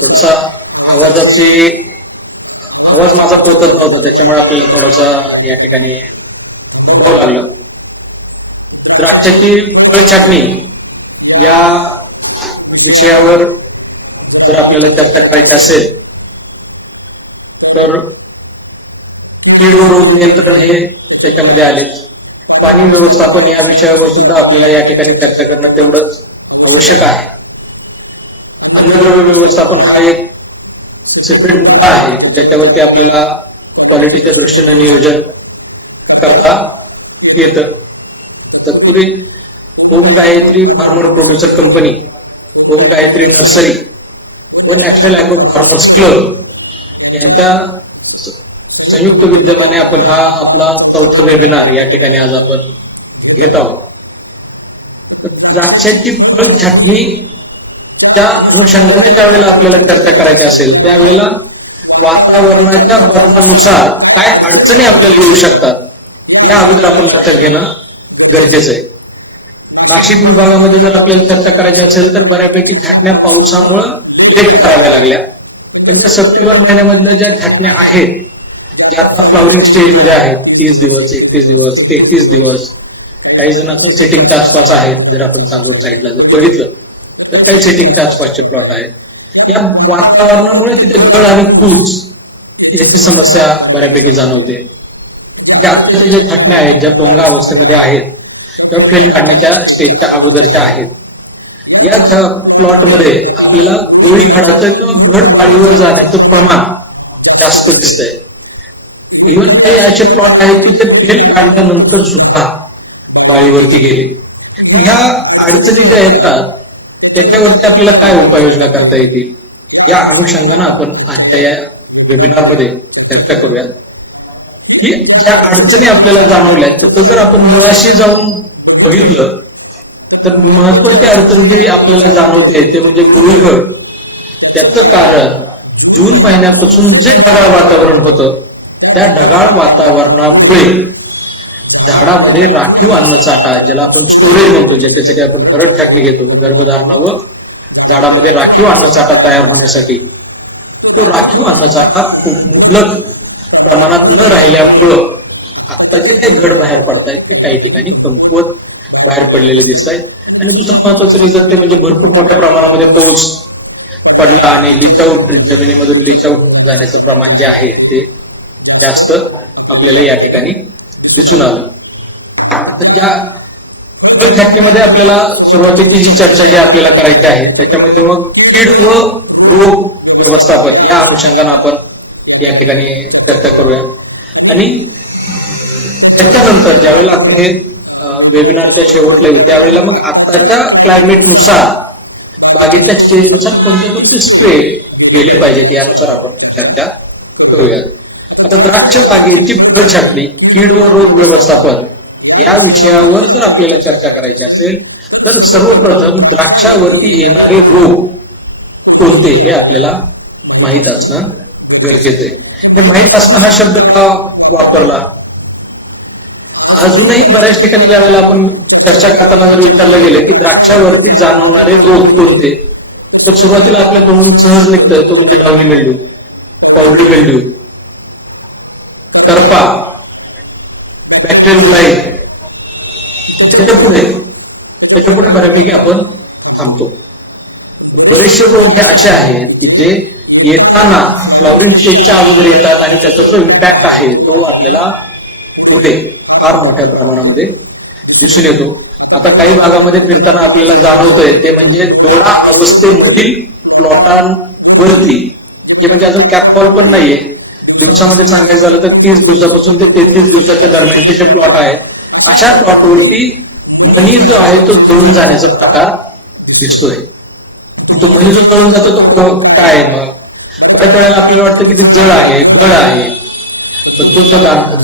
थोडासा आवाजाचे आवाज माझा पोहोचत नव्हता, त्याच्यामुळे आपल्याला थोडासा या ठिकाणी थांबावं लागलं. द्राक्षाची फळ छाटणी या विषयावर जर आपल्याला चर्चा करायची असेल तर कीड व रोग नियंत्रण हे त्याच्यामध्ये आलेच. पाणी व्यवस्थापन या विषयावर सुद्धा आपल्याला या ठिकाणी चर्चा करणं तेवढंच आवश्यक आहे. अन्नद्रव्य व्यवस्थापन हा एक सेपरेट मुद्दा आहे, ज्याच्यावरती आपल्याला क्वालिटीच्या दृष्टीने नियोजन करता येतं. तत्पूर्वी ओम गायत्री फार्मर प्रोड्युसर कंपनी, ओम गायत्री नर्सरी व नॅशनल ॲग्रो फार्मर्स क्लब यांच्या संयुक्त विद्यमाने आपण हा आपला चौथा वेबिनार या ठिकाणी आज आपण घेत आहोत. तर द्राक्षाची फळ छाटणी त्या अनुषंगाने ज्यावेळेला आपल्याला चर्चा करायची असेल त्यावेळेला वातावरणाच्या बदलानुसार काय अडचणी आपल्याला येऊ शकतात या अगोदर आपण लक्षात घेणं गरजेचं आहे. नाशिक विभागामध्ये जर आपल्याला चर्चा करायची असेल तर बऱ्यापैकी छाटण्या पावसामुळे लेट कराव्या लागल्या. म्हणजे सप्टेंबर महिन्यामधल्या ज्या छाटण्या आहेत ज्या आता फ्लॉवरिंग स्टेजमध्ये आहेत, 30 दिवस, 31 दिवस, 33 दिवस, काही जण आपण सेटिंगच्या आसपास आहेत. जर आपण चांदोड साईडला जर बघितलं तर काही सेटिंगच्या आसपासचे प्लॉट आहेत. या वातावरणामुळे तिथे गळ आणि कूच याची समस्या बऱ्यापैकी जाणवते. ज्या आत्ताच्या ज्या छाटण्या आहेत ज्या पोंगा अवस्थेमध्ये आहेत किंवा फेल काढण्याच्या स्टेजच्या अगोदरच्या आहेत, या प्लॉटमध्ये आपल्याला गोळी घडाचं किंवा घड बाळीवर जाण्याचं प्रमाण जास्त दिसतंय. इव्हन काही असे प्लॉट आहेत की जे फेल काढल्यानंतर सुद्धा बाळीवरती गेले. ह्या अडचणी ज्या येतात त्याच्यावरती आपल्याला काय उपाययोजना करता येतील या अनुषंगाने आपण आजच्या या वेबिनारमध्ये चर्चा करूया. ही ज्या अडचणी आपल्याला जाणवल्या तर जर आपण मुळाशी जाऊन बघितलं तर महत्वाची अडचण जी आपल्याला जाणवते ते म्हणजे गोळीघड. त्याचं कारण जून महिन्यापासून जे ढगाळ वातावरण होतं त्या ढगाळ वातावरणामुळे झाडामध्ये राखीव अन्नसाठा, ज्याला आपण स्टोरेज म्हणतो, ज्याच्यासाठी आपण भरड छाटणी घेतो गर्भधारणा व झाडामध्ये राखीव अन्नसाठा तयार होण्यासाठी, तो राखीव अन्नसाठा खूप मुबलक प्रमाणात न राहिल्यामुळं आता जे काही घड बाहेर पडतायत ते काही ठिकाणी कमकुवत बाहेर पडलेले दिसत आहेत. आणि दुसरं महत्वाचं रिझन ते म्हणजे भरपूर मोठ्या प्रमाणामध्ये पाऊस पडला आणि लिचआउट, जमिनीमधून लिचआउट जाण्याचं प्रमाण जे आहे ते जास्त आपल्याला या ठिकाणी दिसून आलं. तर ज्या फळ छाटणीमध्ये आपल्याला सुरुवातीची जी चर्चा जी आपल्याला करायची आहे त्याच्यामध्ये मग कीड व रोग व्यवस्थापन या अनुषंगाने आपण या ठिकाणी चर्चा करूया. आणि त्याच्यानंतर ज्यावेळेला आपण हे वेबिनारच्या शेवटला येऊ त्यावेळेला मग आताच्या क्लायमेटनुसार बागेच्या स्टेजनुसार कोणते स्प्रे गेले पाहिजेत यानुसार आपण चर्चा करूया. आता द्राक्ष बागेची फळ छाटणी, कीड व रोग व्यवस्थापन या विषयावर जर आपल्याला चर्चा करायची असेल तर सर्वप्रथम द्राक्षावरती येणारे रोग कोणते हे आपल्याला माहीत असणं गरजेचं आहे. हे माहीत असणं हा शब्द का वापरला? अजूनही बऱ्याच ठिकाणी ज्यावेळेला आपण चर्चा करताना जर विचारलं गेलं की द्राक्षावरती जाणवणारे रोग कोणते, तर सुरुवातीला आपल्या तोंडून सहज निघतं तो म्हणजे डावणी मिल्ड्यू, पावडरी मिल्ड्यू, करपा, बॅक्टेरियल ब्लाइट. त्याच्यापुढे बऱ्यापैकी आपण थांबतो. बरेचसे रोग हे असे आहेत की जे येताना फ्लॉवरिंग स्टेजच्या अगोदर येतात आणि त्याचा जो इम्पॅक्ट आहे तो आपल्याला पुढे फार मोठ्या प्रमाणामध्ये दिसून येतो. आता काही भागामध्ये फिरताना आपल्याला जाणवतंय ते म्हणजे दोडा अवस्थेमधील प्लॉटांवरती, जे म्हणजे अजून कॅपफॉल पण नाहीये, दिवसामध्ये सांगायचं झालं तर 30 दिवसापासून ते 33 दिवसाच्या दरम्यानचे जे प्लॉट आहेत अशा प्लॉटवरती मनी जो आहे तो जळून जाण्याचा प्रकार दिसतोय. तो मनी जो जळून जातो तो काय आहे? मग बऱ्याच वेळेला आपल्याला वाटतं की ते जळ आहे, गळ आहे, पण तो जो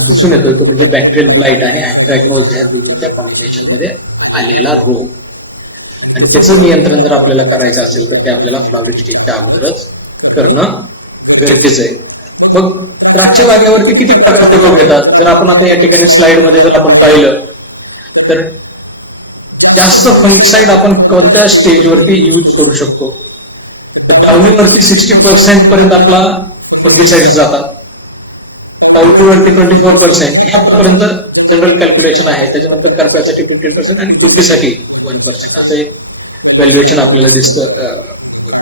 दिसून येतोय तो म्हणजे बॅक्टेरियल ब्लाइट आणि अँथ्रॅकनोज या दोन्हीच्या कॉम्बिनेशन मध्ये आलेला रोग. आणि त्याचं नियंत्रण जर आपल्याला करायचं असेल तर ते आपल्याला फ्लॉवरिंग स्टेजच्या अगोदरच करणं गरजेचं आहे. मग द्राक्ष बागेवरती किती प्रकारचे रोग येतात जर आपण आता या ठिकाणी स्लाइड मध्ये जर आपण पाहिलं तर जास्त फंगिसाइड आपण कोणत्या स्टेजवरती यूज करू शकतो तर डावणीवरती 60% पर्यंत आपला फंगिसाइड जातात, पावटीवरती 24%, हे आतापर्यंत जनरल कॅल्क्युलेशन आहे. त्याच्यानंतर करप्यासाठी 15% आणि तुटीसाठी 1% असं एक व्हॅल्युएशन आपल्याला दिसतं.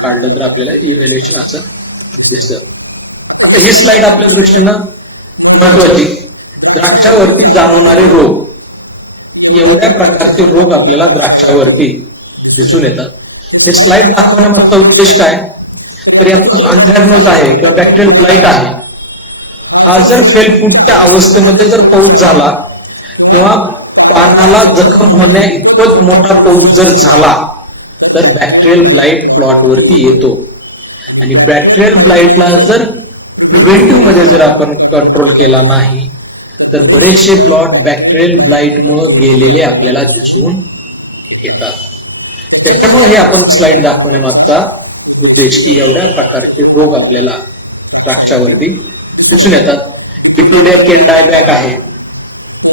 काढलं तर आपल्याला इव्हॅल्युएशन असं दिसतं. आता ही स्लाइड आपल्या दृष्टीनं महत्वाची. द्राक्षावरती जाणवणारे रोग, एवढ्या प्रकारचे रोग आपल्याला द्राक्षावरती दिसून येतात. हे स्लाइड दाखवण्यामागचा उद्देश काय तर याचा जो अँथ्रॅक्नोज आहे किंवा बॅक्टेरियल ब्लाइट आहे हा जर फेलफूटच्या अवस्थेमध्ये जर पाऊस झाला किंवा पानाला जखम होण्या इतपत मोठा पाऊस जर झाला तर बॅक्टेरियल ब्लाइट प्लॉटवरती येतो. आणि बॅक्टेरियल ब्लाइटला जर प्रिव्हेंटिव्ह मध्ये जर आपण कंट्रोल केला नाही तर बरेचसे प्लॉट बॅक्टेरियल ब्लाइटमुळे गेलेले आपल्याला दिसून येतात. त्याच्यामुळे हे आपण स्लाइड दाखवण्यामागचा उद्देश की एवढ्या प्रकारचे रोग आपल्याला द्राक्षावरती दिसून येतात. डिप्लोडिया केन डायबॅक आहे,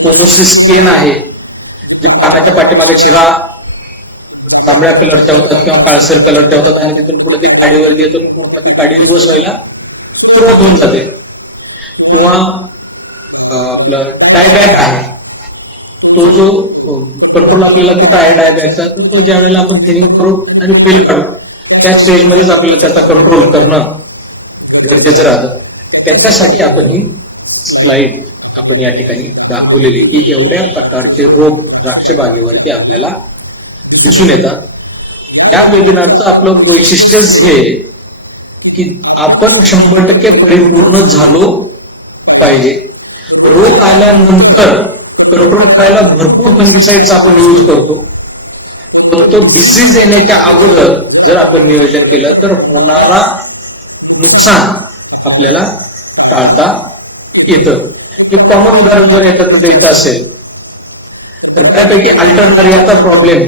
पोमोसिस केन आहे, जे पानाच्या पाठीमागे शिरा जांभळ्या कलरच्या होतात किंवा काळसर कलरच्या होतात आणि तिथून पुढे ते काडीवरती येतो, पूर्ण ती काडी रिवर्स व्हायला सुरुवात होऊन जाते. किंवा आपलं डायबॅक आहे, तो जो कंट्रोल आपल्याला कुठं आहे डायबॅकचा तर तो ज्या वेळेला आपण थिनिंग करू आणि फेल काढू त्या स्टेजमध्येच आपल्याला त्याचा कंट्रोल करणं गरजेचं राहतं. त्याच्यासाठी आपण ही स्लाइड आपण या ठिकाणी दाखवलेली की एवढ्या प्रकारचे रोग द्राक्ष बागेवरती आपल्याला दिसून येतात. या वेबिनारचं आपलं वैशिष्ट्यच हे की आपण 100% परिपूर्ण झालो पाहिजे. रोग आल्यानंतर कंट्रोल करायला भरपूर फंगिसाइड्स आपण यूज करतो, पण तो डिसीज येण्याच्या अगोदर जर आपण नियोजन केलं तर होणारा नुकसान आपल्याला टाळता येतं. एक कॉमन उदाहरण जर याच्यात येत असेल तर बऱ्यापैकी अल्टरनारियाचा प्रॉब्लेम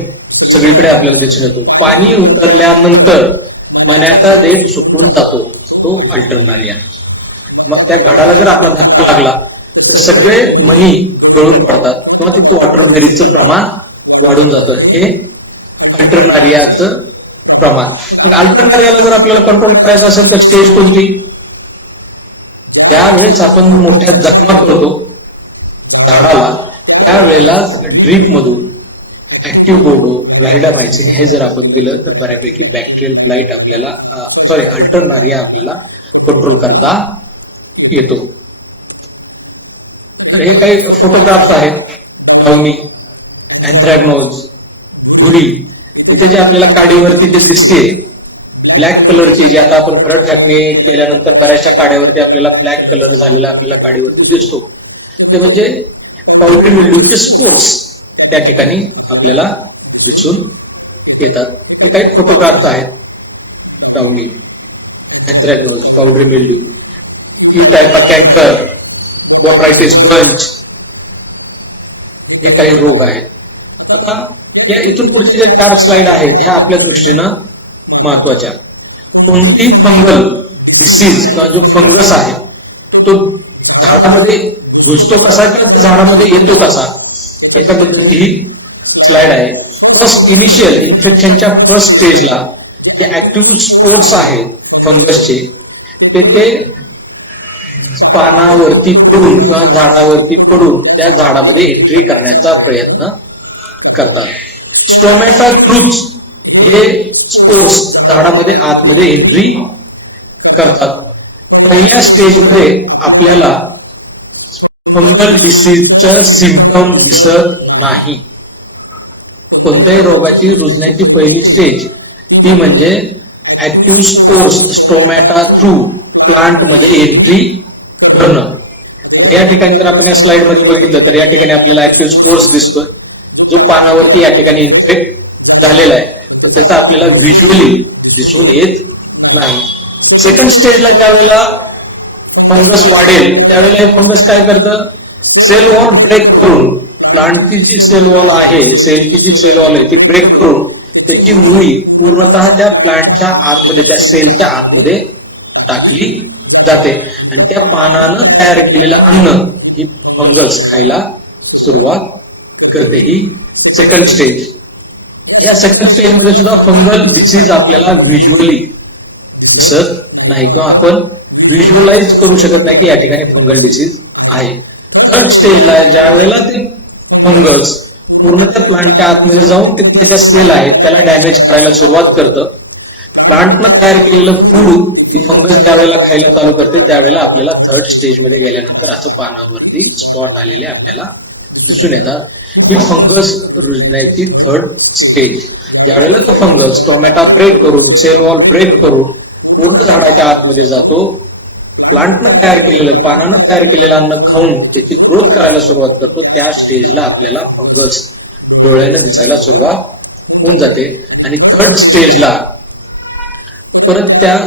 सगळीकडे आपल्याला दिसून येतो. पाणी उतरल्यानंतर मण्याचा देठ सुकून जातो, तो अल्टरनारिया. मग त्या घडाला जर आपला धक्का लागला तर सगळे मणी गळून पडतात किंवा तिथं वॉटर बेरीजचं प्रमाण वाढून जातं. हे अल्टरनारियाचं प्रमाण. मग अल्टरनारियाला जर आपल्याला कंट्रोल करायचं असेल तर स्टेज कोणती? त्यावेळेस आपण मोठ्या जखमा करतो झाडाला, त्यावेळेला ड्रीप मधून ऍक्टिव्ह बोर्डो, व्हॅलिडामायसिन हे जर आपण दिलं तर बऱ्यापैकी बॅक्टेरियल ब्लाइट आपल्याला अल्टरनारिया आपल्याला कंट्रोल करता येतो. तर हे काही फोटोग्राफ्स आहेत. डाउनी, अँथ्रॅक्नोज, घुडी. इथे जे आपल्याला काडीवरती जे दिसते ब्लॅक कलरची, जे आता आपण फरक छाटणी केल्यानंतर बऱ्याचशा काड्यावरती आपल्याला ब्लॅक कलर झालेला आपल्याला काडीवरती दिसतो, ते म्हणजे पावडरी मिल्ड्यूचे स्पोर्स त्या ठिकाणी आपल्याला दिसून येतात. हे काही फोटोग्राफ्स आहेत. Downy, anthracnose, powdery mildew, eutypa canker, botrytis bunch, हे काही रोग आहेत. आता या इथून पुढचे जे 4 स्लाइड आहेत ह्या आपल्या दृष्टीनं महत्वाच्या. कोणती फंगल डिसीज किंवा जो फंगस आहे तो झाडामध्ये घुसतो कसा किंवा झाडामध्ये येतो कसा याच्याबद्दल ही स्लाइड आहे. फर्स्ट इनिशियल इन्फेक्शनच्या फर्स्ट स्टेजला जे ऍक्टिव्ह स्पोर्स आहेत फंगसचे ते पानावरती पडून किंवा झाडावरती पडून त्या झाडामध्ये एंट्री करण्याचा प्रयत्न करतात. स्टोमॅटा थ्रूच हे स्पोर्स झाडामध्ये आतमध्ये एंट्री करतात. पहिल्या स्टेजमध्ये आपल्याला फंगल डिसीजचं सिम्पटम दिसत नाही. कोणत्याही रोगाची रुजण्याची पहिली स्टेज ती म्हणजे active spores stomata through plant मध्ये एंट्री करणं. आता या ठिकाणी जर आपण या स्लाइड मध्ये बघितलं तर या ठिकाणी आपल्याला ऍक्टिव्ह स्पोर्स दिसतोय जो पानावरती या ठिकाणी इन्फेक्ट झालेला आहे, तर त्याचा आपल्याला व्हिज्युअली दिसून येत नाही. सेकंड स्टेजला ज्या वेळेला फंगस वाढेल त्यावेळेला हे फंगस काय करतं, सेल वॉल ब्रेक करून प्लांटची जी सेल वॉल आहे, सेलची जी सेल वॉल आहे ती ब्रेक करून त्याची मुळी पूर्णतः त्या प्लांटच्या आतमध्ये, त्या सेलच्या आतमध्ये टाकली जाते आणि त्या पानानं तयार केलेलं अन्न ही फंगस खायला सुरुवात करते. ही सेकंड स्टेज. या सेकंड स्टेज मध्ये सुद्धा फंगल डिसीज आपल्याला व्हिज्युअली दिसत नाही किंवा आपण व्हिज्युअलाइज करू शकत नाही की या ठिकाणी फंगल डिसीज आहे. थर्ड स्टेजला ज्या वेळेला ते फंगस पूर्ण त्या प्लांटच्या आतमध्ये जाऊन तिथले ज्या सेल आहेत त्याला डॅमेज करायला सुरुवात करतं. प्लांटनं तयार केलेलं फूड ती फंगस ज्या वेळेला खायला चालू करते त्यावेळेला आपल्याला थर्ड स्टेज मध्ये गेल्यानंतर असं पानावरती स्पॉट आलेले आपल्याला दिसून येतात. ही फंगस रुजण्याची थर्ड स्टेज. ज्यावेळेला तो फंगस टोमॅटो ब्रेक करून, सेल वॉल ब्रेक करून पूर्ण झाडाच्या आतमध्ये जातो, प्लांटनं तयार केलेलं, पानानं तयार केलेलं अन्न खाऊन त्याची ग्रोथ करायला सुरुवात करतो, त्या स्टेजला आपल्याला फंगस डोळ्यानं दिसायला सुरुवात होऊन जाते. आणि थर्ड स्टेजला परत त्या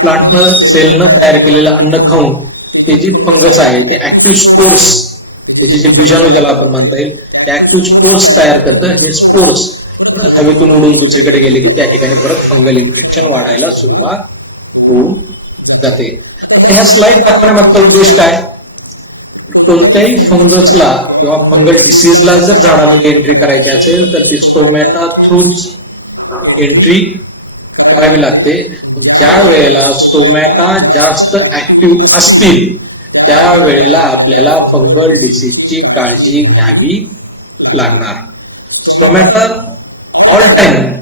प्लांटनं, सेलनं तयार केलेलं अन्न खाऊन ते जी फंगस आहे ते ऍक्टिव्ह स्पोर्स, त्याचे जे बीजाणू ज्याला आपण म्हणता येईल, ते ऍक्टिव्ह स्पोर्स तयार करतं. हे स्पोर्स परत हवेतून उडून दुसरीकडे गेले की त्या ठिकाणी परत फंगल इन्फेक्शन वाढायला सुरुवात होऊन जाते. आता ह्या स्लाइड दाखवण्यामागचा उद्देश काय? कोणत्याही फंगसला किंवा फंगल डिसीजला जर झाडामध्ये एंट्री करायची असेल तर ती स्टोमॅटा थ्रूच एंट्री करावी लागते. ज्या वेळेला स्टोमॅटा जास्त ऍक्टिव्ह असतील त्यावेळेला आपल्याला फंगल डिसीजची काळजी घ्यावी लागणार. स्टोमॅटा ऑल टाइम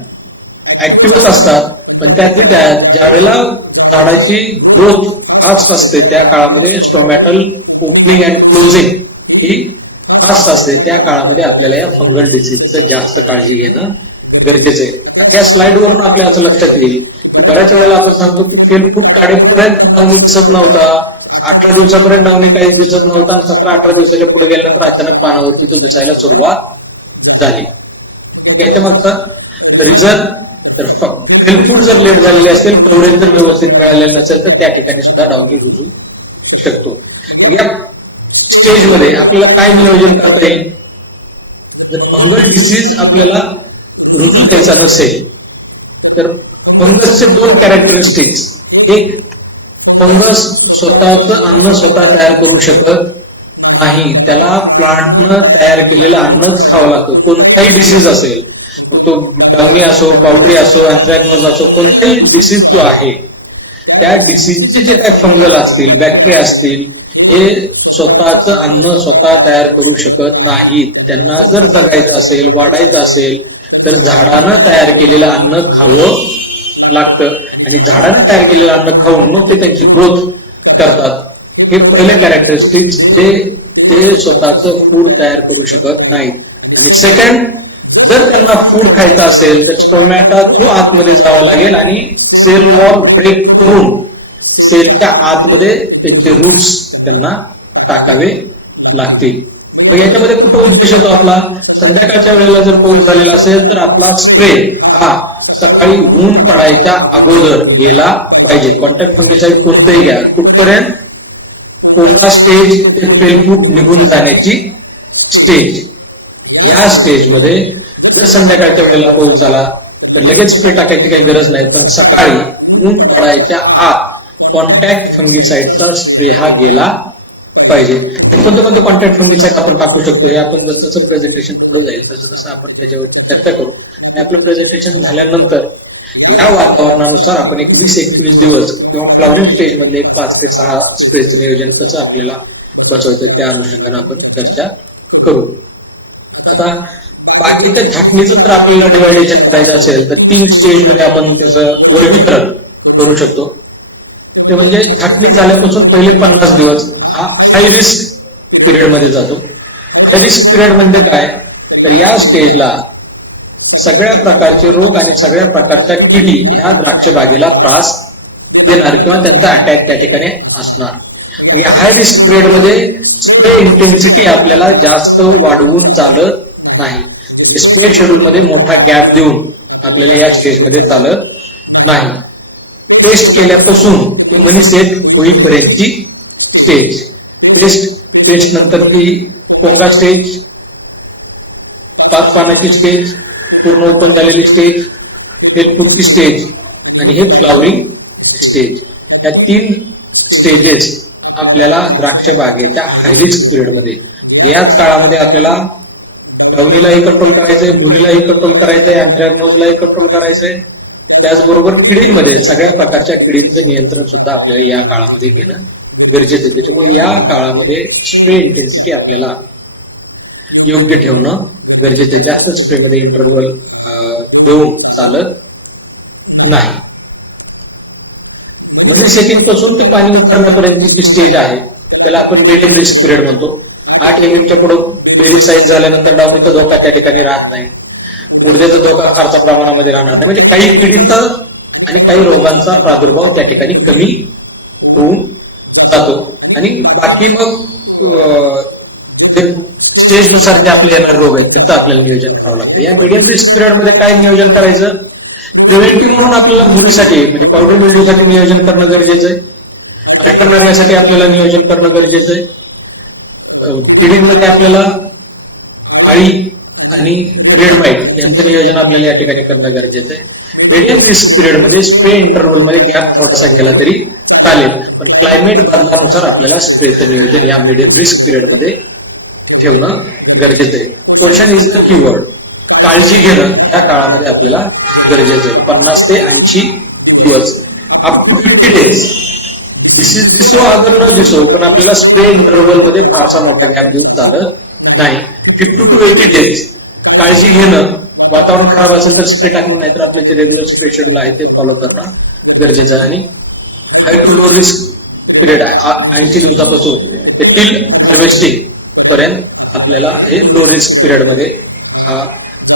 ऍक्टिव्हच असतात, पण त्यातली त्यात ज्या वेळेला झाडाची ग्रोथ फास्ट असते त्या काळामध्ये stomatal opening and closing he fast असते, त्या काळामध्ये आपल्याला या फंगल डिसीजचं जास्त काळजी घेणं गरजेचं आहे. आता या स्लाइड वरून आपल्या असं लक्षात येईल की बऱ्याच वेळेला आपण सांगतो की फेल फूट काढेपर्यंत डावणी दिसत नव्हता, 18 दिवसापर्यंत डावणी काही दिसत नव्हता आणि 17-18 दिवसाच्या पुढे गेल्यानंतर अचानक पानावरती तो दिसायला सुरुवात झाली. याच्या मागचा रिझन, तर फेलफूड जर लेट झालेले असेल, कव्हरेज जर व्यवस्थित मिळालेलं नसेल तर त्या ठिकाणी सुद्धा डावणी रुजू शकतो. मग या स्टेजमध्ये आपल्याला काय नियोजन करता येईल? जर फंगल डिसीज आपल्याला रुजू द्यायचा नसेल तर फंगसचे दोन कॅरेक्टरिस्टिक्स. एक, फंगस स्वतःचं अन्न स्वतः तयार करू शकत नाही, त्याला प्लांटनं तयार केलेलं अन्नच खावं लागतं. कोणताही डिसीज असेल, मग तो डावणी असो, पावडरी असो, अँथ्रॅक्नोज असो, कोणताही डिसीज जो आहे त्या डिसीजचे जे काही फंगल असतील, बॅक्टेरिया असतील, हे स्वतःचं अन्न स्वतः तयार करू शकत नाहीत. त्यांना जर जगायचं असेल, वाढायचं असेल तर झाडानं तयार केलेलं अन्न खावं लागतं आणि झाडानं तयार केलेलं अन्न खाऊन मग ते त्यांची ग्रोथ करतात. हे पहिले कॅरेक्टरिस्टिक्स जे ते स्वतःचं फूड तयार करू शकत नाहीत. आणि सेकंड, जर त्यांना फूड खायचं असेल तर स्टोमॅटा थ्रू आतमध्ये जावं लागेल आणि सेल वॉल ब्रेक करून सेलच्या आतमध्ये त्यांचे रूट्स त्यांना टाकावे लागतील. मग याच्यामध्ये कुठं उद्देश होतो आपला? संध्याकाळच्या वेळेला जर पाऊस झालेला असेल तर आपला स्प्रे हा सकाळी ऊन पडायच्या अगोदर गेला पाहिजे. कॉन्टॅक्ट फंगिसाइड कोणतंही घ्या, कुठपर्यंत? कोणता स्टेज? ते फेलफूट निघून जाण्याची स्टेज. या स्टेजमध्ये जर संध्याकाळच्या वेळेला पाऊस झाला तर लगेच स्प्रे टाकायची काही गरज नाही, पण सकाळी ऊन पडायच्या आत कॉन्टॅक्ट फंगिसाइडचा स्प्रे हा गेला पाहिजे. कोणते कोणते कॉन्टॅक्ट फंगिसाइड आपण टाकू शकतो हे आपण जसं जसं प्रेझेंटेशन पुढे जाईल तसं तसं आपण त्याच्यावरती चर्चा करू. आणि आपलं प्रेझेंटेशन झाल्यानंतर या वातावरणानुसार आपण एक 20-21 दिवस किंवा फ्लॉवरिंग स्टेज मधले 5 ते 6 स्प्रेचं नियोजन कसं आपल्याला बसवायचं त्या अनुषंगाने आपण चर्चा करू. आता बागेच्या छाटणीचं जर आपल्याला डिवायडेशन करायचं असेल तर 3 स्टेजमध्ये आपण त्याचं वर्गीकरण करू शकतो. ते म्हणजे छाटणी झाल्यापासून पहिले 50 दिवस हा हाय रिस्क पिरियड मध्ये जातो. हाय रिस्क पिरियड म्हणजे काय? तर या स्टेजला सगळ्या प्रकारचे रोग आणि सगळ्या प्रकारच्या किडी ह्या द्राक्ष बागेला त्रास देणार किंवा त्यांचा अटॅक त्या ठिकाणी असणार. या हाय रिस्क पिरियड मध्ये स्प्रे इंटेन्सिटी आपल्याला जास्त वाढवून चालत नाही. म्हणजे स्प्रे शेड्यूल मध्ये मोठा गॅप देऊन आपल्याला या स्टेजमध्ये चालत नाही. पेस्ट केल्यापासून ते मनी सेट होईपर्यंतची स्टेज, पेस्ट नंतर ती पोंगा स्टेज, 5 पानाची स्टेज, पूर्ण ओपन झालेली स्टेज, हे फुटकी स्टेज आणि हे फ्लावरिंग स्टेज. या 3 स्टेजेस आपल्याला द्राक्ष बागेच्या हाय रिस्क पिरियडमध्ये, याच काळामध्ये आपल्याला डाउनीलाही कंट्रोल करायचंय, भुलीलाही कंट्रोल करायचंय, अँथ्रॅकनोजलाही कंट्रोल करायचंय, त्याचबरोबर किडींमध्ये सगळ्या प्रकारच्या किडींचं नियंत्रण सुद्धा आपल्याला या काळामध्ये घेणं गरजेचं आहे. त्याच्यामुळे या काळामध्ये स्प्रे इंटेन्सिटी आपल्याला योग्य ठेवणं गरजेचं आहे. जास्त स्प्रेमध्ये इंटरव्हल देऊन चालत नाही. म्हणजे सेटिंग पासून ते पाणी उतरण्यापर्यंत जी स्टेज आहे त्याला आपण मिडियम रिस्क पिरियड म्हणतो. 8 mm पुढे बेरी साईज झाल्यानंतर डाउनीचा धोका त्या ठिकाणी राहत नाही, गुडघ्याचा धोका फारसा प्रमाणामध्ये राहणार नाही. म्हणजे काही किडींचा आणि काही रोगांचा प्रादुर्भाव त्या ठिकाणी कमी होऊन जातो. आणि बाकी मग जे स्टेजनुसार जे आपले येणारे रोग आहेत त्याचं आपल्याला नियोजन करावं लागतं. या मिडियम रिस्क पिरियडमध्ये काय नियोजन करायचं? प्रिव्हेंटिव्ह म्हणून आपल्याला भुरीसाठी म्हणजे पावडर मिल्ड्यूसाठी नियोजन करणं गरजेचं आहे. अल्टरनारियासाठी आपल्याला नियोजन करणं गरजेचं आहे. किडींमध्ये आपल्याला आळी आणि रेड माईट यांचं नियोजन आपल्याला या ठिकाणी करणं गरजेचं आहे. मीडियम रिस्क पिरियडमध्ये स्प्रे इंटरव्हल मध्ये गॅप थोडासा गेला तरी चालेल, पण क्लायमेट बदलानुसार आपल्याला स्प्रेचं नियोजन या मीडियम रिस्क पिरियडमध्ये ठेवणं गरजेचं आहे. Question is the keyword. काळजी घेणं या काळामध्ये आपल्याला गरजेचं आहे. 50 ते 80 दिवस अप टू 50 डेज दिसो अगर न दिसो, पण आपल्याला स्प्रे इंटरव्हल मध्ये फारसा मोठा गॅप देऊन चालत नाही. 50 to 80 डेज काळजी घेणं. वातावरण खराब असेल तर स्प्रे टाकणं, नाहीतर आपले जे रेग्युलर स्प्रे शेड्यूल आहे ते फॉलो करणं गरजेचं आहे. आणि हाय टू लो रिस्क पिरियड आहे 80 दिवसापासून ते टिल हार्वेस्टिंग पर्यंत आपल्याला हे लो रिस्क पिरियड मध्ये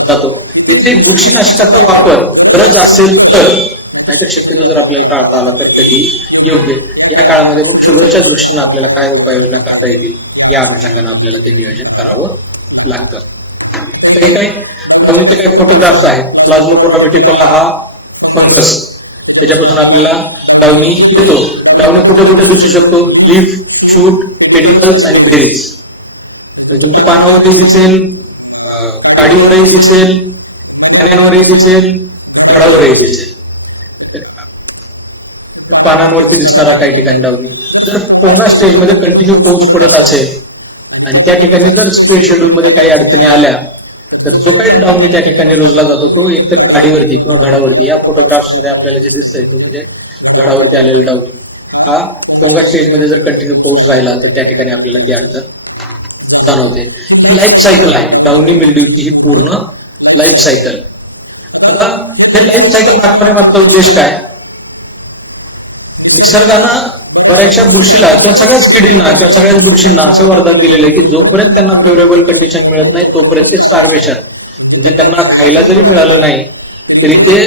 जातो. इथे बुरशीनाशकाचा वापर गरज असेल तर, नाहीतर शक्यतो जर आपल्याला टाळता आला तर कधी योग्य. या काळामध्ये मग शुगरच्या दृष्टीने आपल्याला काय उपाययोजना करता येतील या अनुषंगाने आपल्याला ते नियोजन करावं लागतं. आता हे काही डाउनीचे काही फोटोग्राफ्स आहेत. प्लाझ्मोपोरा व्हिटिकोला हा फंगस, त्याच्यापासून आपल्याला डाउनी येतो. डाउनी कुठे कुठे दिसू शकतो? लीफ, शूट, पेडिकल्स आणि बेरीज. तुमच्या पानावरही दिसेल, काडीवरही दिसेल, मण्यांवरही दिसेल, झाडावरही दिसेल. पानांवरती दिसणारा काही ठिकाणी डाउनी. जर पोंगा स्टेजमध्ये कंटिन्यू पाऊस पडत असेल आणि त्या ठिकाणी जर स्प्रे शेड्यूल मध्ये काही अडचणी आल्या तर जो काही डाउनी त्या ठिकाणी रोजला जातो तो एकतर काडीवरती किंवा घडावरती, या फोटोग्राफ्स मध्ये आपल्याला जे दिसतंय तो म्हणजे घडावरती आलेला डाउनी. हा पोंगा स्टेजमध्ये जर कंटिन्यू पाऊस राहिला तर त्या ठिकाणी आपल्याला ती अडचण जाणवते. ही लाईफ सायकल आहे डाउनी मिल्ड्यूची, ही पूर्ण लाईफ सायकल. आता हे लाईफ सायकल दाखवण्यामागचा उद्देश काय? निसर्गानं बऱ्याचशा बुरशीला किंवा सगळ्याच किडींना किंवा सगळ्याच बुरशींना असं वरदान दिलेलं आहे की जोपर्यंत त्यांना फेवरेबल कंडिशन मिळत नाही तोपर्यंत स्टार्वेशन, म्हणजे त्यांना खायला जरी मिळालं नाही तरी ते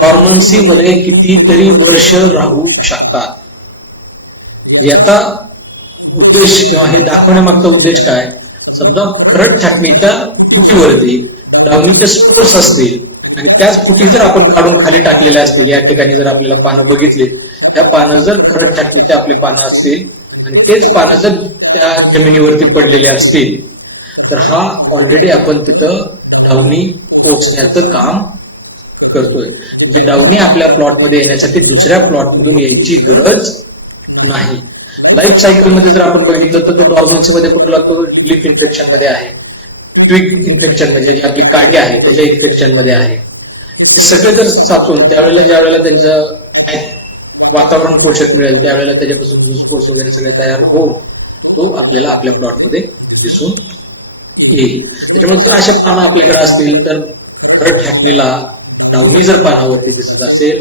डॉर्मन्सी मध्ये कितीतरी वर्ष राहू शकतात. याचा उद्देश किंवा हे दाखवण्यामागचा उद्देश काय? समजा खरड छाटणीच्या फुटीवरती डाउनीचे स्पोर्स असतील आणि त्याच फुटी जर आपण काढून खाली टाकलेल्या असतील, या ठिकाणी जर आपल्याला पानं बघितली, त्या पानं जर खरड छाटणीचे आपले पानं असतील आणि तेच पानं जर त्या जमिनीवरती पडलेले असतील तर हा ऑलरेडी आपण तिथं डाउनी पोचण्याचं काम करतोय. म्हणजे डाउनी आपल्या प्लॉटमध्ये येण्यासाठी दुसऱ्या प्लॉटमधून यायची गरज नाही. लाईफ सायकल मध्ये जर आपण बघितलं तर तो डॉर्मन्सी मध्ये कुठला तो लिप इन्फेक्शन मध्ये आहे, ट्विग इन्फेक्शन म्हणजे जी आपली काडी आहे त्याच्या इन्फेक्शन मध्ये आहे. हे सगळे जर साचून त्यावेळेला ज्या वेळेला त्यांचं वातावरण पोषक मिळेल त्यावेळेला त्याच्यापासून घुसपोस वगैरे सगळे तयार होऊन तो आपल्याला आपल्या प्लॉटमध्ये दिसून येईल. त्याच्यामुळे जर अशा पानं आपल्याकडे असतील तर खरड छाटणीला डाउनी जर पानावरती दिसत असेल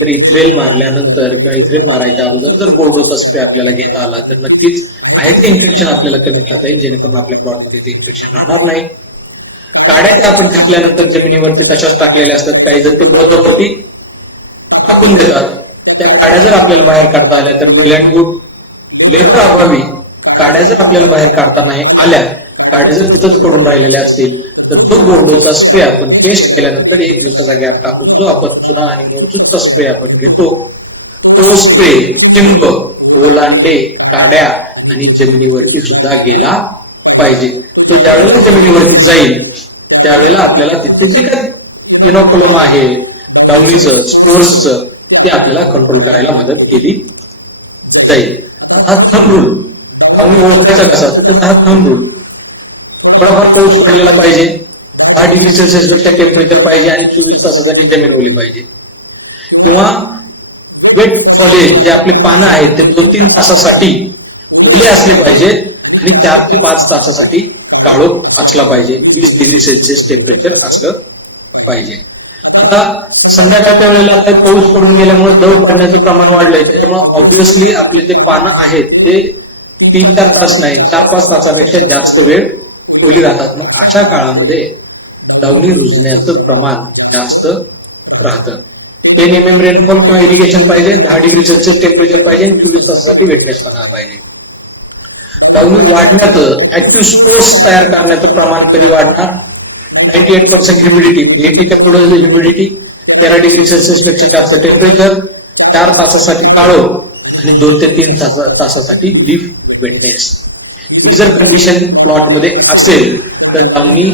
तर इथ्रेल मारल्यानंतर किंवा इथ्रेल मारायच्या अगोदर जर बोर्डोचा स्प्रे आपल्याला घेता आला तर नक्कीच आहे ते इन्फेक्शन आपल्याला कमी करता येईल, जेणेकरून आपल्या प्लॉटमध्ये ते इन्फेक्शन राहणार नाही. काड्या त्या आपण टाकल्यानंतर जमिनीवरती तशाच टाकलेल्या असतात, काही जर ते बोर्डवरती टाकून देतात. त्या काड्या जर आपल्याला बाहेर काढता आल्या तर वेल अँड गुड. लेबर अभावी काड्या जर आपल्याला बाहेर काढता नाही आल्या, काड्या जर तिथंच पडून राहिलेल्या असतील तर जो बोर्डोचा स्प्रे आपण टेस्ट केल्यानंतर 1 दिवसाचा गॅप टाकून जो आपण चुना आणि मोरचूटचा स्प्रे आपण घेतो तो स्प्रे चिंब, ओलांडे, काड्या आणि जमिनीवरती सुद्धा गेला पाहिजे. तो ज्यावेळेला जमिनीवरती जाईल त्यावेळेला आपल्याला तिथे जे काही इनोकुलम आहे डाउनीचं स्पोर्सचं ते आपल्याला कंट्रोल करायला मदत केली जाईल. आता हा थंब रूल डाउनी ओळखायचा कसा तर त्याचा हा थंब रूल थोडाफार पाऊस पडलेला पाहिजे, 10 डिग्री सेल्सिअस पेक्षा टेम्परेचर पाहिजे आणि 24 तासासाठी जमीन ओली पाहिजे, किंवा वेट फॉलेज जे आपले पानं आहेत ते 2-3 तासासाठी ओले असले पाहिजे आणि 4 ते 5 तासासाठी काळोख असला पाहिजे, 20 डिग्री सेल्सिअस टेम्परेचर असलं पाहिजे. आता संध्याकाळच्या वेळेला आता पाऊस पडून गेल्यामुळे दव पडण्याचं प्रमाण वाढलंय, त्याच्यामुळे ऑब्व्हियसली आपले जे पानं आहेत ते 3-4 तास नाही 4-5 तासापेक्षा जास्त वेळ ओली राहतात. मग अशा काळामध्ये डाउनी रुजण्याचं प्रमाण जास्त राहतं. 10 mm रेनफॉल किंवा इरिगेशन पाहिजे, 10 डिग्री सेल्सिअस टेम्परेचर पाहिजे आणि 24 तासासाठी वेटनेस पणा पाहिजे. डाउनी वाढण्याचं ऍक्टिव्ह स्पोर्स तयार करण्याचं प्रमाण कधी वाढणार? 98% ह्युमिडिटी, 80च्या पुढे ह्युमिडिटी, 13 डिग्री सेल्सिअस पेक्षा जास्त टेम्परेचर, 4 तासासाठी काळोख आणि 2 ते 3 तासासाठी लीफ वेटनेस. ही जर कंडिशन प्लॉट मध्ये असेल तर डाउनी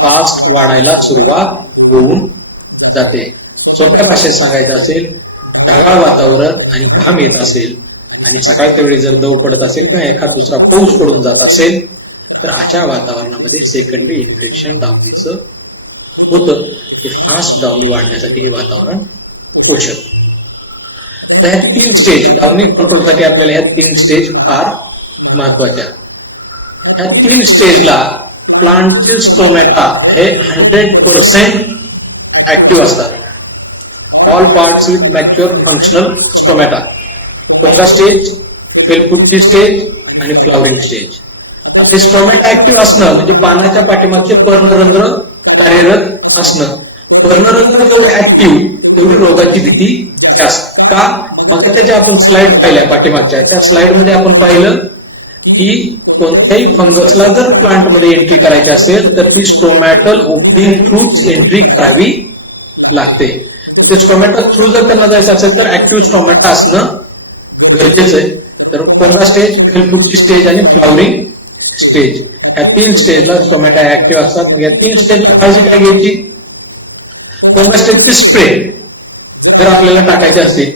फास्ट वाढायला सुरुवात होऊन जाते. सोप्या भाषेत सांगायचं असेल, ढगाळ वातावरण आणि घाम येत असेल आणि सकाळच्या वेळी जर दव पडत असेल किंवा एखाद दुसरा पाऊस पडून जात असेल तर अशा वातावरणामध्ये सेकंडरी इन्फेक्शन डाउनीचं होतं. ते फास्ट डाउनी वाढण्यासाठी हे वातावरण पोषक. आता ह्या 3 स्टेज डाउनी कंट्रोलसाठी आपल्याला ह्या 3 स्टेज फार महत्वाच्या. ह्या 3 स्टेजला प्लांटचे स्टोमॅटा हे 100% ऍक्टिव्ह असतात. All parts with mature functional stomata. टोंगा स्टेज, फेलफुटची स्टेज आणि फ्लॉवरिंग स्टेज. आता स्टोमॅटा ऍक्टिव्ह असणं म्हणजे पानाच्या पाठीमागचे पर्णरंध्र कार्यरत असणं. पर्णरंध्र जेवढे ऍक्टिव्ह तेवढी रोगाची भीती जास्त. का? मग जे आपण स्लाइड पाहिल्या पाठीमागच्या त्या स्लाइड मध्ये आपण पाहिलं की कोणत्याही फंगसला जर प्लांट मध्ये एंट्री करायची असेल तर ती स्टोमॅटल ओपनिंग थ्रूच एंट्री करावी लागते. ते स्टोमॅटो थ्रू जर त्यांना जायचं असेल तर ऍक्टिव्ह स्टोमॅटा असणं गरजेचं आहे. तर कोंगा स्टेज, फेलफुटची स्टेज आणि फ्लॉवरिंग स्टेज ह्या 3 स्टेजला स्टोमॅटा ऍक्टिव्ह असतात. मग या 3 स्टेजला काळजी काय घ्यायची? कोंगा स्टेजचे स्प्रे जर आपल्याला टाकायचे असतील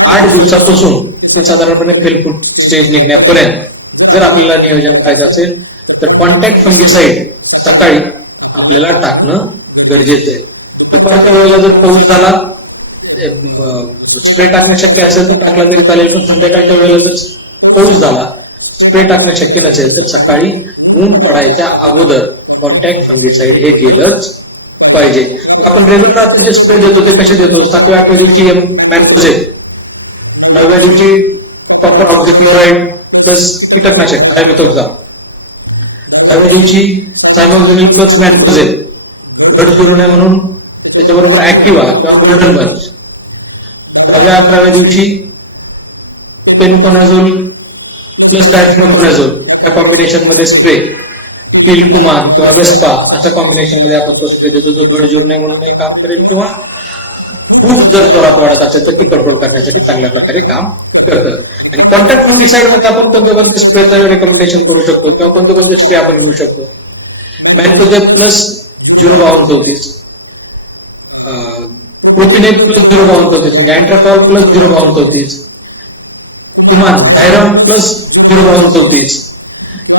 8 दिवसापासून ते साधारणपणे फेलफुट स्टेज निघण्यापर्यंत जर आपल्याला नियोजन करायचं असेल तर कॉन्टॅक्ट फंगिसाइड सकाळी आपल्याला टाकणं गरजेचं आहे. दुपारच्या वेळेला जर पाऊस झाला स्प्रे टाकणं शक्य असेल तर टाकला तरी चालेल, पण संध्याकाळच्या वेळेला जर पाऊस झाला स्प्रे टाकणं शक्य नसेल तर सकाळी ऊन पडायच्या अगोदर कॉन्टॅक्ट फंगिसाइड हे गेलंच पाहिजे. आपण रेग्युलर आता जे स्प्रे देतो ते कसे देतो? 7व्या 8व्या दिवशी मॅन्कोझेब, 9व्या दिवशी कॉपर ऑक्झिक्लोराइड प्लस कीटकनाशक थायमेथोक्झाम, 10व्या दिवशी सायमोक्झिनिल प्लस मॅन्कोझेब, घड सुरू नये म्हणून त्याच्याबरोबर ऍक्टिव्हा किंवा गोल्डन बंच, 10व्या 11व्या दिवशी पेनकोनाझोल प्लस डायफ्लोकोनाझोल या कॉम्बिनेशन मध्ये स्प्रे, टिलकुमान किंवा वेस्पा अशा कॉम्बिनेशन मध्ये आपण तो स्प्रे देतो जो घड जिरू नये म्हणून काम करेल किंवा खूप जर जोरात वाढत असेल तर ती कंट्रोल करण्यासाठी चांगल्या प्रकारे काम करतं. आणि कॉन्टॅक्ट फंगिसाइड मध्ये आपण कोणते कोणते स्प्रेचं रेकमेंडेशन करू शकतो किंवा कोणते कोणते स्प्रे आपण घेऊ शकतो? मॅन्कोझेब प्लस 05234, प्रोपिनेट प्लस 05234 म्हणजे अँट्राकॉल प्लस 05234, कुमान झायरम प्लस 05234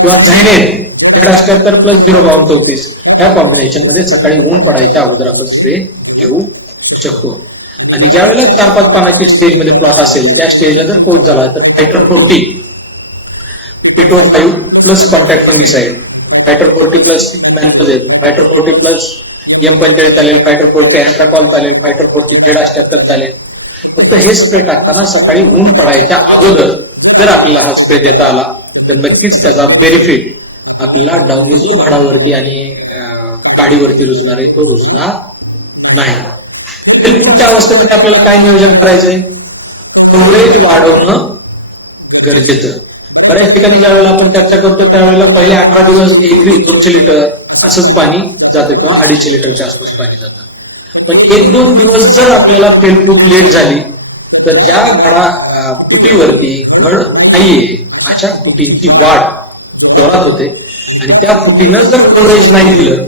किंवा झायनेट 178 प्लस 05234 या कॉम्बिनेशन मध्ये सकाळी ऊन पडायच्या अगोदर आपण स्प्रे घेऊ शकतो. आणि ज्या वेळेला 4-5 पानाची स्टेज मध्ये प्लॉट असेल त्या स्टेजला जर पाऊस झाला तर फायटर 40 पिटो 5 plus contact fungicide, fighter 40 plus mancozeb, fighter 40 plus M45 चालेल, फायटर 40 अँट्राकॉल चालेल, फायटर 40 Z78 चालेल. फक्त हे स्प्रे टाकताना सकाळी ऊन पडायच्या अगोदर जर आपल्याला हा स्प्रे देता आला तर नक्कीच त्याचा बेनिफिट आपल्याला डाउनी जो घडावरती आणि काडीवरती रुजणार आहे तो रुजणार नाही. फेलफुटच्या अवस्थेमध्ये आपल्याला काय नियोजन करायचंय? कव्हरेज वाढवणं गरजेचं. बऱ्याच ठिकाणी ज्या वेळेला आपण चर्चा करतो त्यावेळेला पहिले 18 दिवस एकरी 200 लिटर असंच पाणी जातं किंवा 250 लिटरच्या आसपास पाणी जातं. पण 1-2 दिवस जर आपल्याला फेलफूट लेट झाली तर ज्या फुटीवरती घड नाहीये अशा फुटींची वाढ जोरात होते आणि त्या फुटीनं जर कव्हरेज नाही दिलं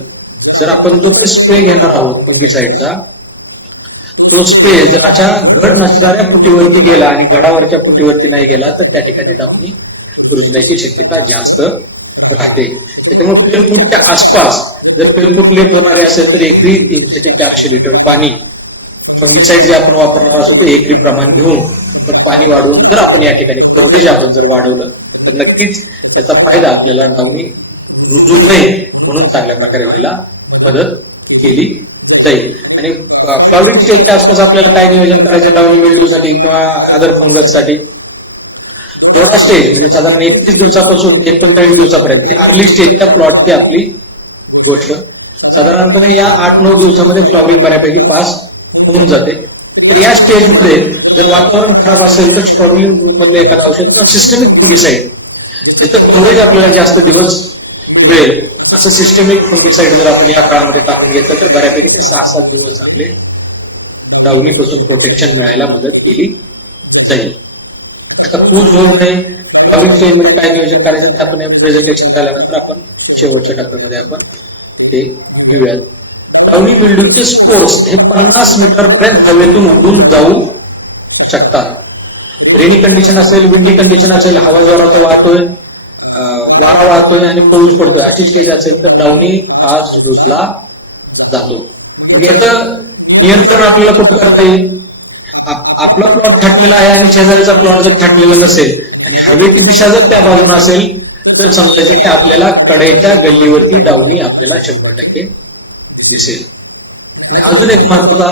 जर आपण जो काही स्प्रे घेणार आहोत फंगीसाईडचा, तो स्प्रे जर अशा घड नसणाऱ्या फुटीवरती गेला आणि घडावरच्या फुटीवरती नाही गेला तर त्या ठिकाणी डावणी रुजण्याची शक्यता जास्त राहते. त्याच्यामुळे फेलफूटच्या आसपास जर फेलफूट लेप होणारे असेल तर एकरी 300 ते 400 लिटर पाणी, फंगीसाईड जे आपण वापरणार असतो ते एकरी प्रमाण घेऊन पण पाणी वाढवून जर आपण या ठिकाणी कव्हरेज आपण जर वाढवलं तर नक्कीच त्याचा फायदा आपल्याला डावणी रुजू नये म्हणून चांगल्या प्रकारे व्हायला मदत केली जाईल. आणि फ्लॉवरिंग स्टेजच्या आसपास आपल्याला काय नियोजन करायचं डावणी मिल्ड्यूसाठी किंवा अदर फंगससाठी? जोडा स्टेज म्हणजे साधारण 31 दिवसापासून 39 दिवसापर्यंत अर्ली स्टेजच्या प्लॉटची आपली गोष्ट. साधारणपणे या 8-9 दिवसामध्ये फ्लॉवरिंग बऱ्यापैकी पास होऊन जाते. तर या स्टेजमध्ये जर वातावरण खराब असेल तर स्ट्रॉबेरी ग्रुप मधलं एखादं औषध किंवा सिस्टमिक फंगीसाईड ज्याचं कव्हरेज आपल्याला जास्त दिवस मिळेल असं सिस्टमिक फंगीसाईड जर आपण या काळामध्ये टाकून घेतलं तर बऱ्यापैकी ते 6-7 दिवस आपले डावणीपासून प्रोटेक्शन मिळायला मदत केली जाईल. आता पूज होऊ नये, फ्लॉवरिंग स्टेजमध्ये काय नियोजन करायचं ते आपण प्रेझेंटेशन झाल्यानंतर आपण शेवटच्या टप्प्यामध्ये आपण ते घेऊयात. डावणी मिल्ड्यूचे स्पोर्स हे 50 मीटर पर्यंत हवेतून उडून जाऊ शकतात. रेनी कंडिशन असेल, विंडी कंडिशन असेल, हवा जोराचा वाहतोय, वारा वाहतोय आणि पाऊस पडतोय अशी स्टेज असेल तर डावणी फास्ट रुजला जातो. मग याचं नियंत्रण आपल्याला कुठं करता येईल? आपला प्लॉट थाटलेला आहे आणि शेजारीचा प्लॉट जर थाटलेला नसेल आणि हवेची दिशा जर त्या बाजूने असेल तर समजायचं की आपल्याला कडेच्या गल्लीवरती डावणी आपल्याला 100% दिसेल. आणि अजून एक महत्वाचा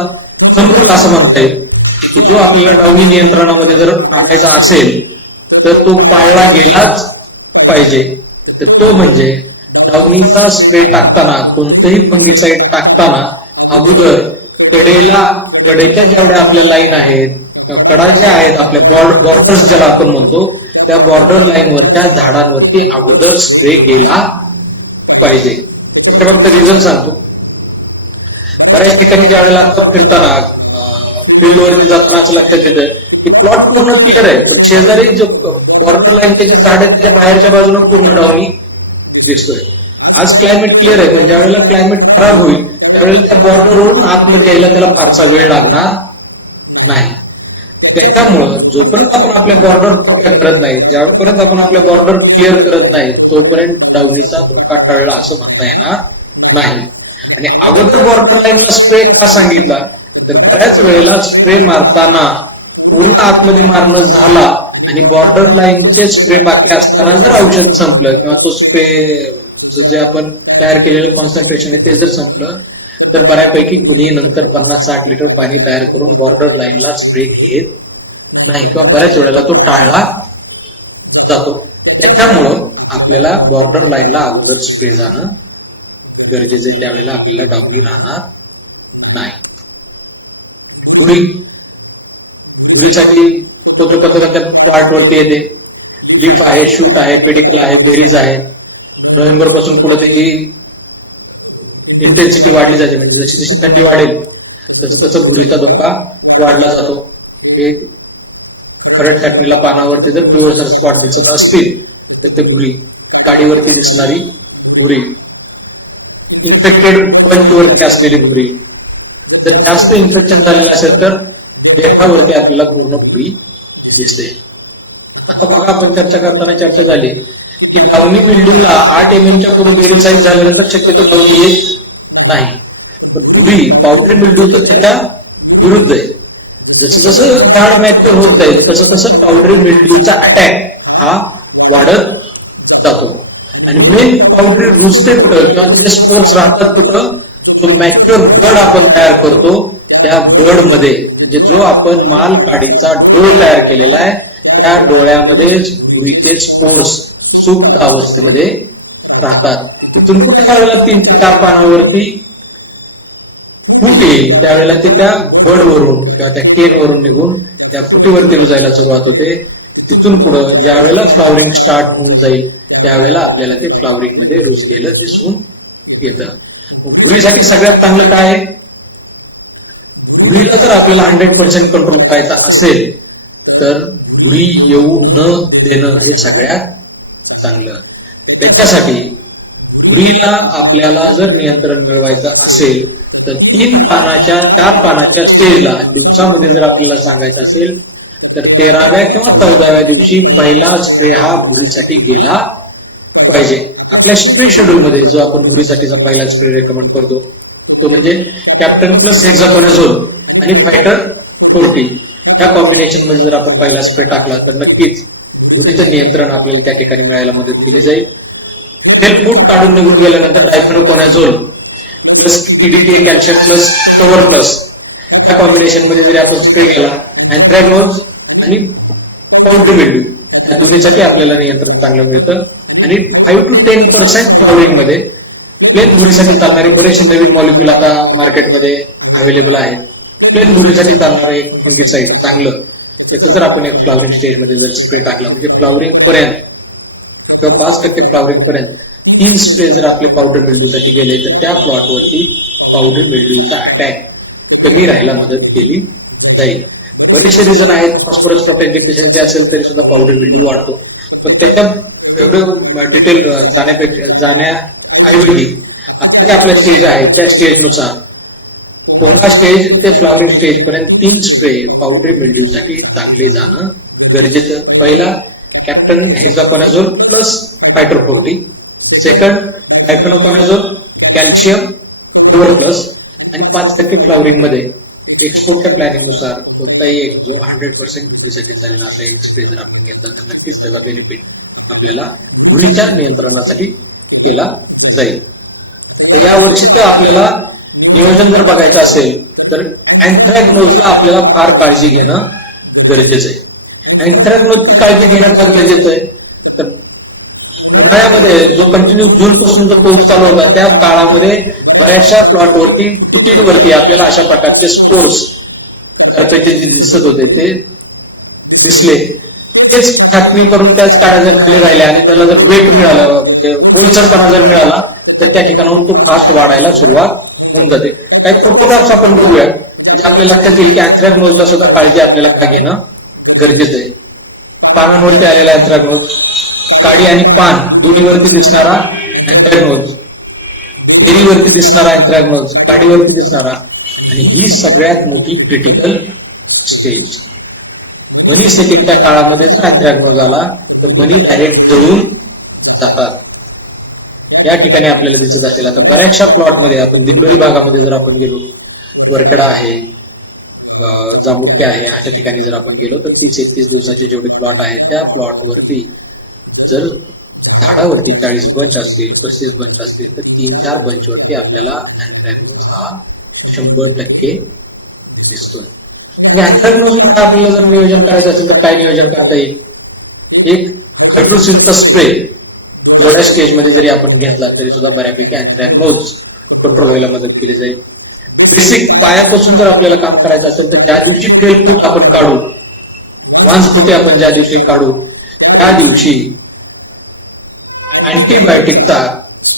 समृद्ध असं म्हणता येईल की जो आपल्याला डावणी नियंत्रणामध्ये जर आणायचा असेल तर तो पाळला गेलाच पाहिजे. तर तो म्हणजे डावणीचा स्प्रे टाकताना, कोणतंही फंगीसाईड टाकताना अगोदर कडेच्या जेवढ्या आपल्या लाईन आहेत, कडा ज्या आहेत आपल्या बॉर्डर्स ज्याला आपण म्हणतो त्या बॉर्डर लाईनवरच्या झाडांवरती अगोदर स्प्रे गेला पाहिजे. त्याच्या फक्त रिझन सांगतो. बऱ्याच ठिकाणी ज्या वेळेला आता फिरताना फील्डवरती जाताना असं लक्षात येतं की प्लॉट पूर्ण क्लिअर आहे पण शेजारी जो बॉर्डर लाईनचे जे झाड आहेत त्याच्या बाहेरच्या बाजूला पूर्ण डावणी दिसतोय. आज क्लायमेट क्लिअर आहे पण ज्या वेळेला क्लायमेट खराब होईल त्यावेळेला त्या बॉर्डरवरून आतमध्ये यायला त्याला फारसा वेळ लागणार नाही. त्याच्यामुळं जोपर्यंत आपण आपल्या बॉर्डर क्लिअर करत नाही, ज्यापर्यंत आपण आपल्या बॉर्डर क्लिअर करत नाही तोपर्यंत डावणीचा धोका टळला असं म्हणता येणार नाही. आणि अगोदर बॉर्डर लाईनला स्प्रे का सांगितला तर बऱ्याच वेळेला स्प्रे मारताना पूर्ण आतमध्ये मारणं झाला आणि बॉर्डर लाईनचे स्प्रे बाकी असताना जर औषध संपलं किंवा तो स्प्रे जे आपण तयार केलेलं कॉन्सन्ट्रेशन आहे ते जर संपलं तर बऱ्यापैकी कुणी नंतर 50-60 लिटर पाणी तयार करून बॉर्डर लाईनला स्प्रे घेत नाही किंवा बऱ्याच वेळेला तो टाळला जातो. त्याच्यामुळं आपल्याला बॉर्डर लाईनला अगोदर स्प्रे जाणं गरजेचं आहे. त्यावेळेला आपल्याला डावणी राहणार नाही. घुरीसाठी तो पद्धतीच्या पार्टवरती येते. लीफ आहे, शूट आहे, पेडिकल आहे, बेरीज आहे. नोव्हेंबर पासून पुढे त्याची इंटेन्सिटी वाढली जाते. म्हणजे जशी जशी थंडी वाढेल तसं तसं घुरीचा धोका वाढला जातो. हे खरड छाटणीला पानावरती जर पिवळसर स्पॉट दिसत असतील तर ते घुरी, काडीवरती दिसणारी घुरी, इन्फेक्टेड बंचवरती असलेली घुरी, जर जास्त इन्फेक्शन झालेलं असेल तर देठावरती आपल्याला पूर्ण घुरी दिसते. आता बघा आपण चर्चा करताना चर्चा झाली की डावणी मिल्ड्यूला 8 mm च्या पुढे बेरी साईज झाल्यानंतर शक्यतो डावणी येत नाही. पण घुरी पावडरी मिल्ड्यूचं त्याच्या विरुद्ध आहे. जसं जसं झाड मॅच्युअर होत जाईल तसं तसं पावडरी मिल्ड्यूचा अटॅक हा वाढत जातो. आणि मेन पावडरी रुजते कुठं किंवा तिथे स्पोर्स राहतात कुठं? जो मॅच्युअर बड आपण तयार करतो त्या बड मध्ये, म्हणजे जो आपण माल काडीचा डोळ तयार केलेला आहे त्या डोळ्यामध्ये घुरीचे स्पोर्स सुप्त अवस्थेमध्ये राहतात. तिथून कुठे त्यावेळेला 3 ते 4 पानावरती फूट येईल त्यावेळेला ते त्या बडवरून किंवा त्या केनवरून निघून त्या फुटीवरती रुजायला सुरुवात होते. तिथून पुढं ज्या वेळेला फ्लॉवरिंग स्टार्ट होऊन जाईल त्यावेळेला आपल्याला ते फ्लॉवरिंग मध्ये रुजलेलं दिसून येतं. घुरीसाठी सगळ्यात चांगलं काय आहे? घुरीला जर आपल्याला 100% कंट्रोल करायचा असेल तर घुरी येऊ न देणं हे सगळ्यात चांगलं. त्याच्यासाठी भुरीला आपल्याला जर नियंत्रण मिळवायचं असेल तर 4 पानाच्या स्टेजला दिवसामध्ये जर आपल्याला सांगायचं असेल तर 13व्या किंवा 14व्या दिवशी पहिला स्प्रे हा भुरीसाठी गेला पाहिजे. आपल्या स्प्रे शेड्यूल मध्ये जो आपण भुरीसाठीचा पहिला स्प्रे रेकमेंड करतो तो म्हणजे कॅप्टन प्लस हेक्साकोनाझोल आणि फायटर 40 ह्या कॉम्बिनेशन मध्ये जर आपण पहिला स्प्रे टाकला तर नक्कीच भुरीचं नियंत्रण आपल्याला त्या ठिकाणी मिळायला मदत केली जाईल. फूट काढून निघून गेल्यानंतर difenoconazole plus EDT calcium plus cover plus ह्या कॉम्बिनेशन मध्ये जरी आपण स्प्रे केला अँथ्रॅकनोज आणि पाउडरी मिल्ड्यू या दोन्हीसाठी आपल्याला नियंत्रण चांगलं मिळतं. आणि 5 to 10% फ्लॉवरिंग मध्ये प्लेन भुरीसाठी चालणारे बरेचसे नवीन मॉलिक्युल आता मार्केटमध्ये अवेलेबल आहेत. प्लेन भुरीसाठी चालणारं एक फंगिसाइड चांगलं त्याचं जर आपण एक फ्लॉवरिंग स्टेज मध्ये जर स्प्रे टाकला म्हणजे फ्लॉवरिंग पर्यंत किंवा 5% फ्लॉवरिंग पर्यंत 3 स्प्रे जर आपले पावडर मिल्ड्यूसाठी गेले तर त्या प्लॉटवरती पावडर मिल्ड्यूचा अटॅक कमी राहायला मदत केली जाईल. बरेचसे रिझन आहेत. फॉस्फरस प्रोटेन डिफिशियन्सी असेल तरी सुद्धा पावडर मिल्ड्यू वाढतो. पण त्याच्यात एवढं डिटेल जाण्याऐवजी आपल्या स्टेज आहे त्या स्टेजनुसार कोणता स्टेज ते फ्लॉवरिंग स्टेज पर्यंत 3 स्प्रे पावडर मिल्ड्यूसाठी चांगले जाणं गरजेचं. पहिला captain hexaconazole plus fighter 40, second difenoconazole calcium cover plus आणि 5% फ्लॉवरिंग मध्ये एक्सपोर्टच्या प्लॅनिंग नुसार कोणताही एक जो 100% भुरीसाठी चालेल असा एक स्प्रे जर आपण घेतला तर नक्कीच त्याचा बेनिफिट आपल्याला भुरीच्या नियंत्रणासाठी केला जाईल. आता या वर्षीचं आपल्याला नियोजन जर बघायचं असेल तर अँथ्रॅकनोजला आपल्याला फार काळजी घेणं गरजेचं आहे. अँथ्रॅकनोजची काळजी घेणं फार गरजेचं आहे. तर उन्हाळ्यामध्ये जो कंटिन्यू जून पासून जो पाऊस चालू होता त्या काळामध्ये बऱ्याचशा प्लॉटवरती फुटींवरती आपल्याला अशा प्रकारचे स्पोर्स करपायचे जे दिसत होते ते दिसले. तेच छाटणी करून त्याच काळ्या जर खाली राहिल्या आणि त्याला जर वेट मिळालं म्हणजे ओलसरपणा जर मिळाला तर त्या ठिकाणाहून तो फास्ट वाढायला सुरुवात होऊन जाते. काही फोटोग्राफ्स आपण बघूया म्हणजे आपल्या लक्षात येईल की अँथ्रॅकनोजला सुद्धा काळजी आपल्याला का घेणं गरजेचं आहे. पानांवरती आलेला अँथ्रॅकनोज, काडी आणि पान दोन्हीवरती दिसणारा अँथ्रॅकनोज, बेरीवरती दिसणारा अँथ्रॅकनोज, काडीवरती दिसणारा आणि ही सगळ्यात मोठी क्रिटिकल स्टेज. मनी सेटिंगच्या काळामध्ये जर अँथ्रॅकनोज आला तर मनी डायरेक्ट जळून जातात. या ठिकाणी आपल्याला दिसत असेल. आता बऱ्याचशा प्लॉटमध्ये आपण दिंडोरी भागामध्ये जर आपण गेलो, वरकडा आहे, जांबुटके आहे, अशा ठिकाणी जर आपण गेलो तर 30-31 दिवसाचे जेवढे प्लॉट आहेत त्या प्लॉटवरती जर झाडावरती 40 बंच असतील, 35 बंच असतील तर 3-4 बंचवरती आपल्याला अँथ्रॅकनोज हा 100% दिसतोय. अँथ्रॅकनोज आपल्याला जर नियोजन करायचं असेल तर काय नियोजन करता येईल? एक हायड्रोसिलचा स्प्रे थोड्या स्टेजमध्ये जरी आपण घेतला तरी सुद्धा बऱ्यापैकी अँथ्रॅकनोज कंट्रोल व्हायला मदत केली जाईल. बेसिक पायापासून जर आपल्याला काम करायचं असेल तर ज्या दिवशी फेलफूट आपण काढू, वांसफुटे आपण ज्या दिवशी काढू त्या दिवशी अँटीबायोटिकचा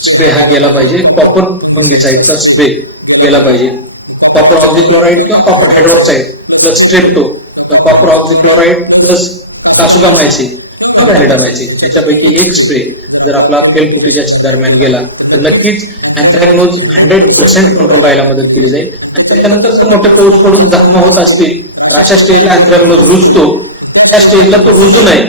स्प्रे हा गेला पाहिजे. कॉपर फंगिसाइडचा स्प्रे गेला पाहिजे. कॉपर ऑक्झिक्लोराइड किंवा कॉपर हायड्रॉक्साइड प्लस स्ट्रेप्टो किंवा कॉपर ऑक्झिक्लोराइड प्लस कासुगामायसिन किंवा व्हॅलिडामायसिन याच्यापैकी एक स्प्रे जर आपला फेलफुटीच्या दरम्यान गेला तर नक्कीच अँथ्रॅकनोज 100% कंट्रोल राहायला मदत केली जाईल. आणि त्याच्यानंतर जर मोठे पाऊस पडून जखमा होत असतील तर अशा स्टेजला अँथ्रॅकनोज रुजतो. त्या स्टेजला तो रुजू नये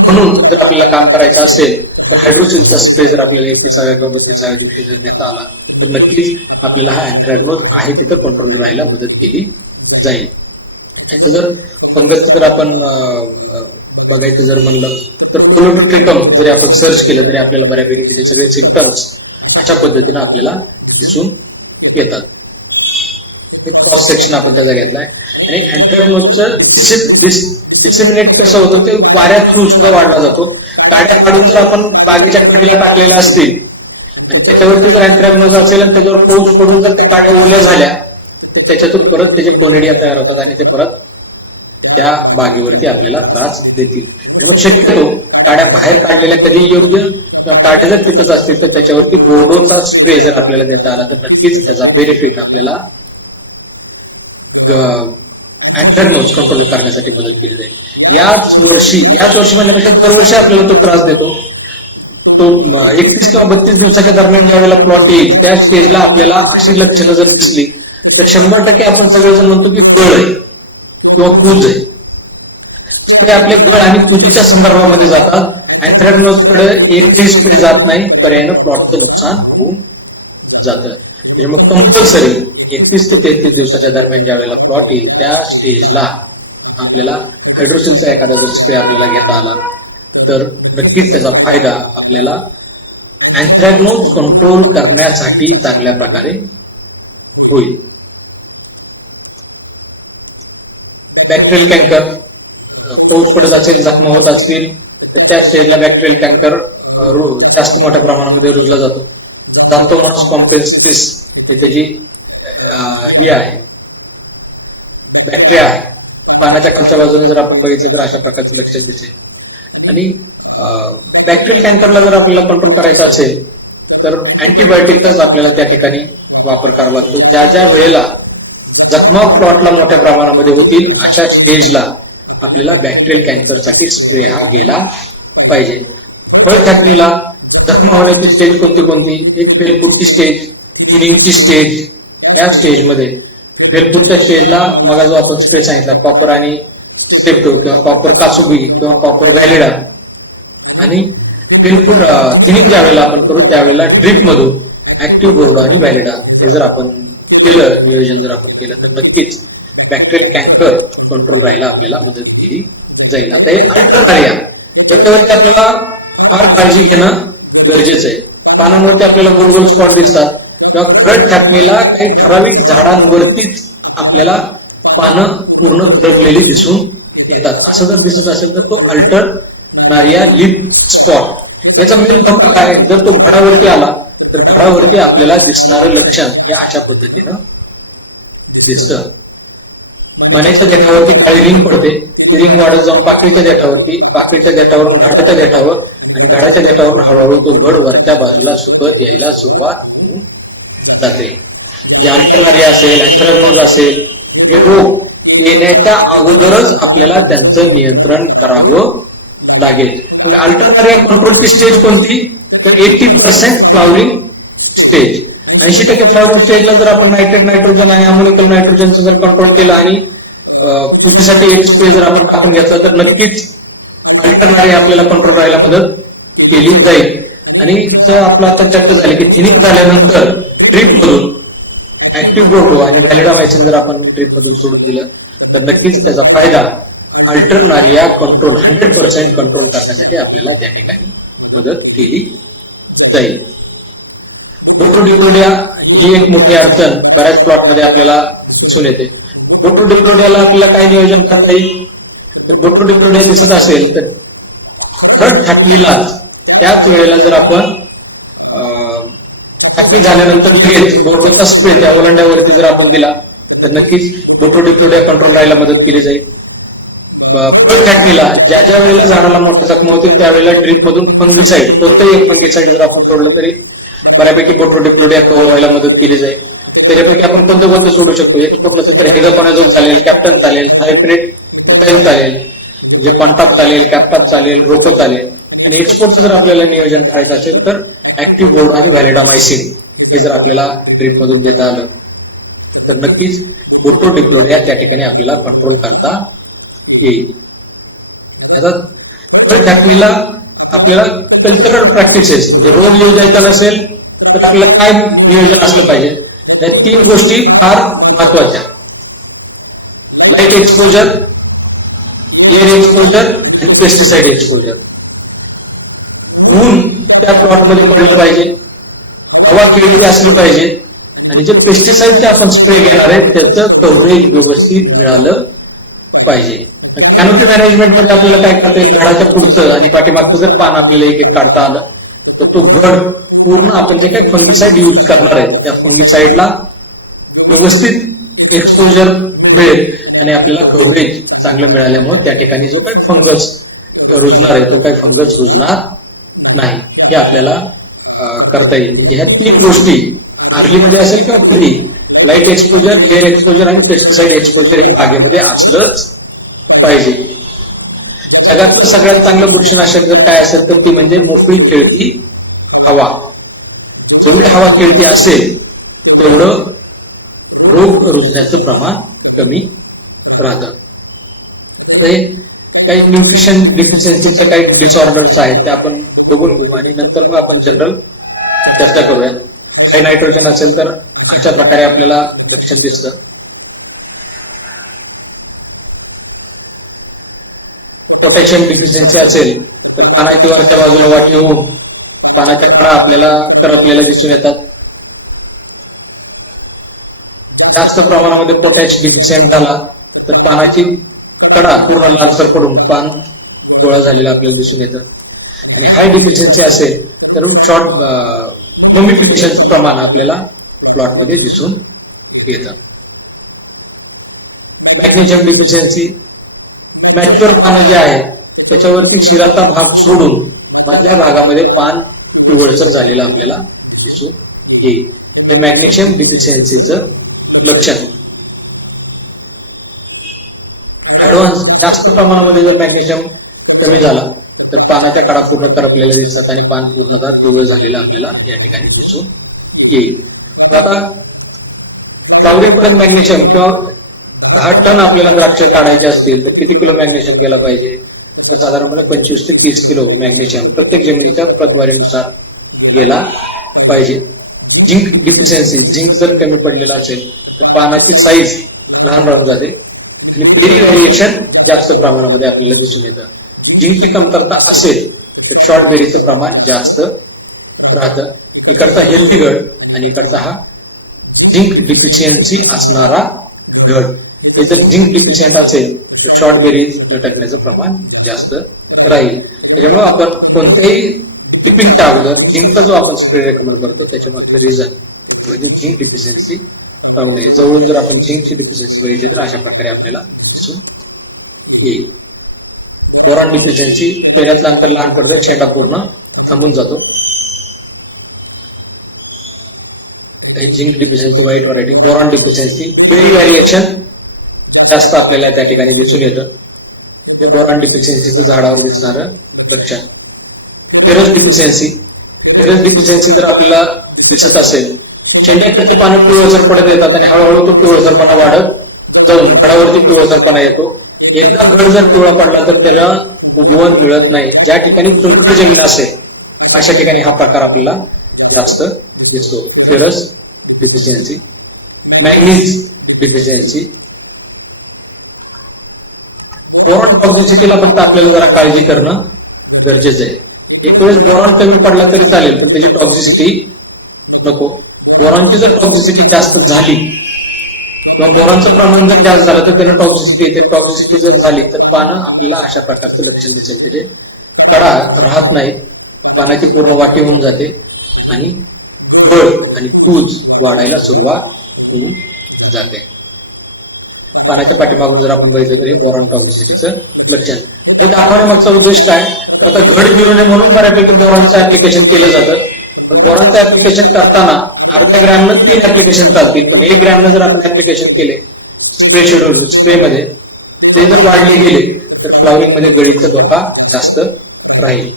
म्हणून जर आपल्याला काम करायचं असेल तर हायड्रोसिलचा स्प्रे जर आपल्याला 31व्या किंवा 32व्या दिवशी जर देता आला तर नक्कीच आपल्याला हा अँथ्रॅकनोज आहे तिथं कंट्रोल राहायला मदत केली जाईल. याचं जर फंगस जर आपण बघायचं जर म्हणलं तर कोलोट्रिकम जरी आपण सर्च केलं तरी आपल्याला बऱ्यापैकी त्याचे सगळे सिम्पटम्स अशा पद्धतीने आपल्याला दिसून येतात. एक क्रॉस सेक्शन आपण त्याचा घेतलाय. आणि अँथ्रॅकनोजचं डिसेमिनेट कसं होतं ते वाऱ्या थ्रू सुद्धा वाढला जातो. काड्या काढून जर आपण बागेच्या कडेला टाकलेल्या असतील आणि त्याच्यावरती जर अँथ्रॅकनोज असेल आणि त्याच्यावर पाऊस पडून जर त्या काड्या ओल्या झाल्या तर त्याच्यातून परत त्याचे कोनेडिया तयार होतात आणि ते परत त्या बागेवरती आपल्याला त्रास देतील. आणि मग शक्यतो काड्या बाहेर काढलेल्या कधी योग्य किंवा काड्या जर तिथंच असतील तर त्याच्यावरती बोर्डोचा स्प्रे जर आपल्याला देता आला तर नक्कीच त्याचा बेनिफिट आपल्याला अँथ्रॅकनोज कंट्रोल करण्यासाठी मदत केली जाईल. याच वर्षी म्हणण्यापेक्षा दरवर्षी आपल्याला तो त्रास देतो. तो 31 किंवा 32 दिवसाच्या दरम्यान ज्या वेळेला प्लॉट येईल त्या स्टेजला आपल्याला अशी लक्षणं जर दिसली तर 100% आपण सगळेजण म्हणतो की गळ आहे किंवा कूज आहे. स्प्रे आपले गळ आणि कुजीच्या संदर्भामध्ये जातात. अँथ्रॅकनोज कडे एकही स्प्रे जात नाही, पर्यायानं प्लॉटचं नुकसान होऊन जातं. त्याच्यामुळे कंपल्सरी 31 ते 33 दिवसाच्या दरम्यान ज्या वेळेला प्लॉट येईल त्या स्टेजला आपल्याला हायड्रोसिलचा एखादा जर स्प्रे आपल्याला घेता आला तर नक्कीच त्याचा फायदा आपल्याला अँथ्रॅकनोज कंट्रोल करण्यासाठी चांगल्या प्रकारे होईल. बॅक्टेरियल कॅन्कर, पाऊस पडत असेल, जखमा होत असतील तर त्या स्टेजला बॅक्टेरियल कॅन्कर जास्त मोठ्या प्रमाणामध्ये रुजला जातो. झांथोमोनास कॉम्प्लेक्स हे त्याची ही आहे, बॅक्टेरिया आहे. पानाच्या खालच्या बाजूने जर आपण बघितलं तर अशा प्रकारचं लक्षण दिसेल. आणि बॅक्टेरियल कॅन्करला जर आपल्याला कंट्रोल करायचा असेल तर अँटीबायोटिकचाच आपल्याला त्या ठिकाणी वापर करावा लागतो. ज्या ज्या वेळेला जखमा प्लॉटला मोठ्या प्रमाणामध्ये होतील अशा स्टेजला आपल्याला बॅक्टेरियल कॅन्करसाठी स्प्रे हा गेला पाहिजे. फळ छाटणीला जखमा होण्याची स्टेज कोणती? एक फेलफुटची स्टेज, थिनिंगची स्टेज. या स्टेजमध्ये फेलफुटच्या स्टेजला मग जो आपण स्प्रे सांगितला कॉपर आणि स्टेप्टो किंवा कॉपर कासुबी किंवा कॉपर व्हॅलिडा, आणि फेलफुट थिनिंग ज्या वेळेला आपण करू त्यावेळेला ड्रिप मधून ऍक्टिव्ह बोर्डो आणि व्हॅलिडा हे जर आपण केलं, नियोजन जर आपण केलं तर नक्कीच बॅक्टेरियल कॅन्कर कंट्रोल राहायला आपल्याला मदत केली जाईल. आता हे अल्टरनारिया, याच्यावरती आपल्याला फार काळजी घेणं गरजेचं आहे. पानांवरती आपल्याला गोल गोल स्पॉट दिसतात किंवा खरड छाटणीला काही ठराविक झाडांवरतीच आपल्याला पानं पूर्ण करपलेली दिसून येतात. असं जर दिसत असेल तर तो अल्टरनारिया लीफ स्पॉट. याचा मेन धोका काय? जर तो घडावरती आला तर घडावरती आपल्याला दिसणारं लक्षण हे अशा पद्धतीनं दिसतं. मण्याच्या देठावरती काळी रिंग पडते, ती रिंग वाढत जाऊन पाकळीच्या देठावरती, पाकळीच्या देठावरून घडाच्या देठावर आणि घडाच्या देठावरून हळूहळू तो घड वरच्या बाजूला सुकत यायला सुरुवात होऊन जाते. जे अल्टरनारिया असेल, अँथ्रॅकनोज असेल, हे रोग येण्याच्या अगोदरच आपल्याला त्यांचं नियंत्रण करावं लागेल. मग अल्टरनारिया कंट्रोलची स्टेज कोणती? तर 80% फ्लॉवरिंग स्टेज. 80% फ्लॉवरिंग स्टेजला जर आपण नायट्रेट नायट्रोजन आणि अमोनिकल नायट्रोजनचं जर कंट्रोल केलं आणि कृतीसाठी एक स्प्रे जर आपण टाकून घेतला तर नक्कीच अल्टरनारिया आपल्याला कंट्रोल राहायला मदत केली जाईल. आणि जर आपलं आता चर्चा झाली की थिनिंग झाल्यानंतर ड्रिप मधून ऍक्टिव्ह बोर्डो आणि व्हॅलिडामायसिन जर आपण ड्रिप मधून सोडून दिलं तर नक्कीच त्याचा फायदा अल्टरनारिया कंट्रोल 100% कंट्रोल करण्यासाठी आपल्याला त्या ठिकाणी मदत केली जाईल. बोट्रोडिप्लोडिया ही एक मोठी अडचण बऱ्याच प्लॉटमध्ये आपल्याला दिसून येते. बोट्रोडिप्लोडियाला आपल्याला काय नियोजन करता येईल? तर बोट्रोडिप्लोडिया दिसत असेल तर खरड छाटणीलाच त्याच वेळेला जर आपण छाटणी झाल्यानंतर लगेच बोर्डोचा स्प्रे त्या ओलांड्यावरती जर आपण दिला तर नक्कीच बोट्रोडिप्लोडिया कंट्रोल राहायला मदत केली जाईल. फळ छाटणीला ज्या ज्या वेळेला झाडाला मोठ्या जखमा होतील त्यावेळेला ड्रिप मधून फंगिसाईड, कोणतंही एक फंगिसाईड जर आपण सोडलं तरी बऱ्यापैकी बोट्रोडिप्लोडिया कव्हर व्हायला मदत केली जाईल. त्याच्यापैकी आपण कोणतं सोडू शकतो? एक्सपोर्ट नसेल तर हेक्साकोनाझोल चालेल, कॅप्टन चालेल, थायफ्रेट मिथाइल चालेल, म्हणजे कॉन्टाप चालेल, कॅप्टाप चालेल, रोको चालेल. आणि एक्सपोर्टचं जर आपल्याला नियोजन करायचं असेल तर ऍक्टिव्ह बोर्डो आणि व्हॅलिडामायसिन हे जर आपल्याला ड्रिप मधून देता आलं तर नक्कीच बोट्रोडिप्लोडिया त्या ठिकाणी आपल्याला कंट्रोल करता येईल. आता फळ छाटणीला आपल्याला कल्चरल प्रॅक्टिसेस म्हणजे रोग येऊ द्यायचा नसेल तर आपल्याला काय नियोजन असलं पाहिजे? या 3 गोष्टी फार महत्वाच्या: लाईट एक्सपोजर, एअर एक्सपोजर आणि पेस्टिसाइड एक्सपोजर. ऊन त्या प्लॉटमध्ये पडलं पाहिजे, हवा खेळती असली पाहिजे आणि जे पेस्टिसाइडचे आपण स्प्रे घेणार आहे त्याचं कव्हरेज व्यवस्थित मिळालं पाहिजे. कॅनोपी मॅनेजमेंट मध्ये आपल्याला काय करता येईल? घडाच्या पुढचं आणि पाठीमागचं जर पान आपल्याला एक एक काढता आलं तर तो घड पूर्ण आपण जे काही फंगिसाइड युज करणार आहे त्या फंगिसाइडला व्यवस्थित एक्सपोजर मिळेल आणि आपल्याला कव्हरेज चांगलं मिळाल्यामुळे त्या ठिकाणी जो काही फंगस रुजणार आहे तो काही फंगस रुजणार नाही. हे आपल्याला करता येईल. म्हणजे ह्या 3 गोष्टी अर्लीमध्ये असेल किंवा कधी लाईट एक्सपोजर, एअर एक्सपोजर आणि पेस्टिसाइड एक्सपोजर हे बागेमध्ये असलंच पाहिजे. जगातलं सगळ्यात चांगलं बुरशीनाशक जर काय असेल तर ती म्हणजे मोकळी खेळती हवा. जेवढी हवा खेळती असेल तेवढं रोग रुजण्याचं प्रमाण कमी राहतं. आता हे काही न्यूट्रिशन डिफिशियन्सीचे काही डिसऑर्डर्स आहेत ते आपण बघून घेऊ आणि नंतर मग आपण जनरल चर्चा करूया. हाय नायट्रोजन असेल तर अशा प्रकारे आपल्याला लक्षण दिसतं. पोटॅशियम डिफिशियन्सी असेल तर पानाची वरच्या बाजूला वाटी होऊन पानाच्या कडा आपल्याला करपलेल्या दिसून येतात. जास्त प्रमाणामध्ये पोटॅश डिफिशियंट झाला तर पानाची कडा पूर्ण लालसर पडून पान गोळा झालेला आपल्याला दिसून येतं. आणि हाय डिफिशियन्सी असेल तर शॉर्ट ममिफिकेशनचं प्रमाण आपल्याला प्लॉटमध्ये दिसून येतं. मॅग्नेशियम डिफिशियन्सी मॅच्युअर पानं जे आहे त्याच्यावरती शिराचा भाग सोडून मधल्या भागामध्ये पान पिवळसर झालेलं आपल्याला दिसून येईल. हे मॅग्नेशियम डिफिशियन्सीचं लक्षण. ऍडव्हान्स जास्त प्रमाणामध्ये जर मॅग्नेशियम कमी झाला तर पानाच्या कडा पूर्ण करपलेल्या दिसतात आणि पान पूर्णतः पिवळ झालेलं आपल्याला या ठिकाणी दिसून येईल. आता फ्लॉवरिंग पर्यंत मॅग्नेशियम किंवा 10 टन आपल्याला द्राक्ष काढायचे असतील तर किती किलो मॅग्नेशियम गेला पाहिजे तर साधारणपणे 25 ते 30 किलो मॅग्नेशियम प्रत्येक जमिनीच्या प्रतवारीनुसार गेला पाहिजे. झिंक डिफिशियन्सी झिंक जर कमी पडलेला असेल तर पानाची साईज लहान राहून जाते आणि बेरी व्हेरिएशन जास्त प्रमाणामध्ये आपल्याला दिसून येतं. झिंकची कमतरता असेल तर शॉर्ट बेरीचं प्रमाण जास्त राहतं. इकडचा हेल्दी घड आणि इकडचा हा झिंक डिफिशियन्सी असणारा घड. हे जर झिंक डिफिशियंट असेल तर शॉर्ट बेरीज लटकण्याचं प्रमाण जास्त राहील. त्याच्यामुळे आपण कोणत्याही टिपिंगच्या अगोदर झिंकचा जो आपण स्प्रे रेकमेंड करतो त्याच्या मागचं रिझन म्हणजे झिंक डिफिशियन्सी राहू नये. जवळून जर आपण झिंकची डिफिशियन्सी बघितली तर अशा प्रकारे आपल्याला दिसून येईल. बोरॉन डिफिशियन्सी पेऱ्यातलं अंतर लहान पडतं, शेंडा पूर्ण थांबून जातो. Zinc deficiency white variety. Boron deficiency berry variation जास्त आपल्याला त्या ठिकाणी दिसून येतं. हे बोरॉन डिफिशियन्सीचं झाडावर दिसणारं लक्षण. Ferrous deficiency. फेरस डिफिशियन्सी जर आपल्याला दिसत असेल शेंड्याकडचे पानं पिवळसर पडत येतात आणि हळूहळू तो पिवळसरपणा वाढत जाऊन घडावरती पिवळसरपणा येतो. एकदा घड जर पिवळा पडला तर त्याला उगवण मिळत नाही. ज्या ठिकाणी चुनखड जमीन असेल अशा ठिकाणी हा प्रकार आपल्याला जास्त दिसतो. Ferrous deficiency. Manganese deficiency. Boron टॉक्झिसिटीला फक्त आपल्याला जरा काळजी करणं गरजेचं आहे. एक वेळेस बोरॉन कमी पडला तरी चालेल पण त्याची टॉक्झिसिटी नको. बोरॉनची जर टॉक्झिसिटी जास्त झाली किंवा बोरॉनचं प्रमाण जर जास्त झालं तर त्याला टॉक्झिसिटी येते. टॉक्झिसिटी जर झाली तर पानं आपल्याला अशा प्रकारचं लक्षण दिसेल. त्याचे कडा राहत नाही, पानाची पूर्ण वाटी होऊन जाते आणि गळ आणि कूज वाढायला सुरुवात होऊन जाते. पानाच्या पाठीमागून जर आपण बघितलं तर हे बोरॉन टॉक्झिसिटीचं लक्षण. हे दाखवण्यामागचा उद्देश काय तर आता घड गिरू नये म्हणून बऱ्यापैकी बोरॉनचं ऍप्लिकेशन केलं जातं. पण बोरॉनचं ऍप्लिकेशन करताना अर्ध्या ग्रॅमनं 3 ऍप्लिकेशन चालतील. पण 1 ग्रॅमनं जर आपण ऍप्लिकेशन केले स्प्रे शेड्यूल स्प्रेमध्ये ते जर वाढले गेले तर फ्लॉवरिंग मध्ये गळीचा धोका जास्त राहील.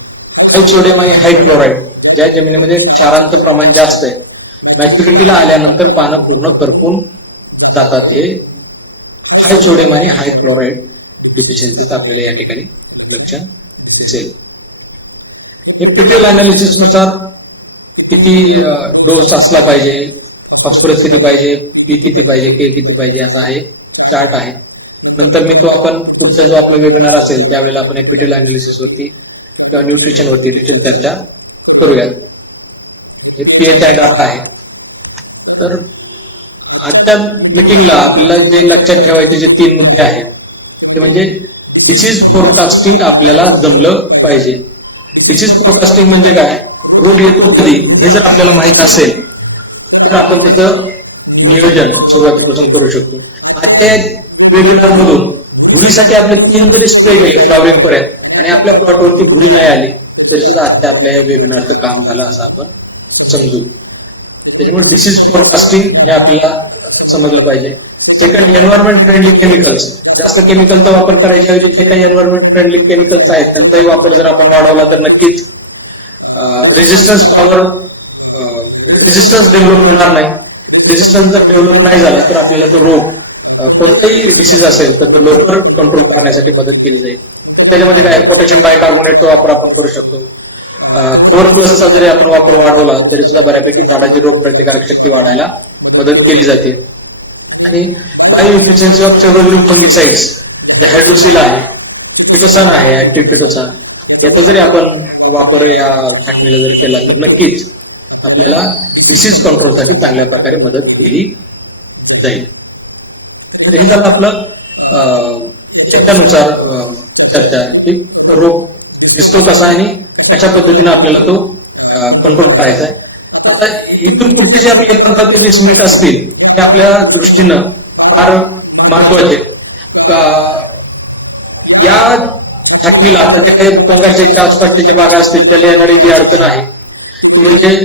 हाय सोडियम आणि हाय क्लोराईड ज्या जमिनीमध्ये क्षारांचं प्रमाण जास्त आहे मॅच्युरिटीला आल्यानंतर पानं पूर्ण करपून जातात. हे हाय सोडियम आणि हाय क्लोराईड डिफिशियन्सीचं आपल्याला या ठिकाणी लक्षण दिसेल. हे पीटीएल अनालिसिस नुसार किती डोस असला पाहिजे, फॉस्फरस किती पाहिजे, पी किती पाहिजे, के किती पाहिजे याचा हे चार्ट आहे. नंतर मी तो आपण पुढचा जो आपला वेबिनार असेल त्यावेळेला आपण एक पीटीएल अनालिसिस वरती किंवा न्यूट्रिशन वरती डिटेल चर्चा करूयात. हे पीएचआय डाटा आहे. तर आजच्या मीटिंगला आपल्याला जे लक्षात ठेवायचे जे 3 मुद्दे आहेत ते म्हणजे डिसीज फोरकास्टिंग आपल्याला जमलं पाहिजे. डिसीज फोरकास्टिंग म्हणजे काय, रोग येतो कधी हे जर आपल्याला माहित असेल तर आपण त्याचं नियोजन सुरुवातीपासून करू शकतो. आजच्या वेबिनार मधून घुरीसाठी आपले 3 जरी स्प्रे गेले फ्लॉवरिंग पर्यंत आणि आपल्या प्लॉटवरती घुरी नाही आली तरी सुद्धा आजच्या आपल्या या वेबिनारचं काम झालं असं आपण समजू. त्याच्यामुळे डिसीज फोरकास्टिंग हे आपल्याला समजलं पाहिजे. Second, environment friendly chemicals. जास्त केमिकलचा वापर करायच्या ऐवजी जे काही एन्व्हायरमेंट फ्रेंडली केमिकल्स आहेत त्यांचाही वापर जर आपण वाढवला तर नक्कीच रेजिस्टन्स डेव्हलप होणार नाही. रेजिस्टन्स जर डेव्हलप नाही झाला तर आपल्याला तो रोग कोणताही डिसीज असेल तर तो लवकर कंट्रोल करण्यासाठी मदत केली जाईल. त्याच्यामध्ये काय पोटॅशियम बायकार्बोनेटचा वापर आपण करू शकतो. कव्हर प्लसचा जरी आपण वापर वाढवला तरी सुद्धा बऱ्यापैकी झाडाची रोग प्रतिकारक शक्ती वाढायला मदत केली जाते. आणि bio efficiency of several fungicides जे हायड्रोसिल आहे, किटोसान आहे, ऍक्टिव्ह किटोसान, याचा जरी आपण वापर या छाटणीला जर केला तर नक्कीच आपल्याला डिसीज कंट्रोलसाठी चांगल्या प्रकारे मदत केली जाईल. तर हे झालं आपलं याच्यानुसार चर्चा की रोग दिसतो कसा आणि कशा पद्धतीने आपल्याला तो कंट्रोल करायचा आहे. आता इथून पुढचे जे आपले 15 ते 20 मिनिट असतील ते आपल्या दृष्टीनं फार महत्वाचे. या छाटणीला आता जे काही पोंगाच्या आसपासच्या ज्या बागा असतील त्याला येणारी जी अडचण आहे ती म्हणजे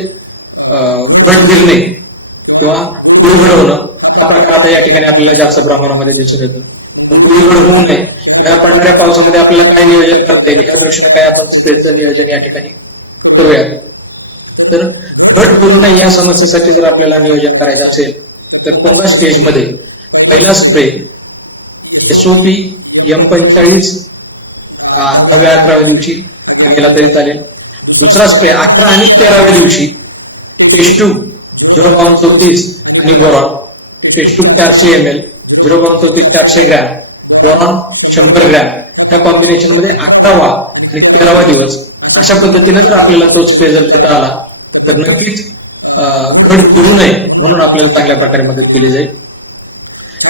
घट गिरणे किंवा गुळघड होणं हा प्रकार आता या ठिकाणी आपल्याला जास्त प्रमाणामध्ये दिसून येतो. गुळघड होऊ नये किंवा पडणाऱ्या पावसामध्ये आपल्याला काय नियोजन करता येईल या दृष्टीने काय आपण स्प्रेचं नियोजन या ठिकाणी करूया. तर घट करू नये या समस्येसाठी जर आपल्याला नियोजन करायचं असेल तर पोंगा स्टेजमध्ये पहिला स्प्रे SOP M45 10-11 दिवशी गेला तरी चालेल. दुसरा स्प्रे 11 आणि 13व्या दिवशी टेस्ट्यूब 0.34 आणि boron. Test tube 400 ml, 0.34 400 gram, boron 100 gram ह्या कॉम्बिनेशन मध्ये 11वा आणि 13वा दिवस अशा पद्धतीने जर आपल्याला तो स्प्रे जर देता आला तर नक्कीच घट करू नये म्हणून आपल्याला चांगल्या प्रकारे मदत केली जाईल.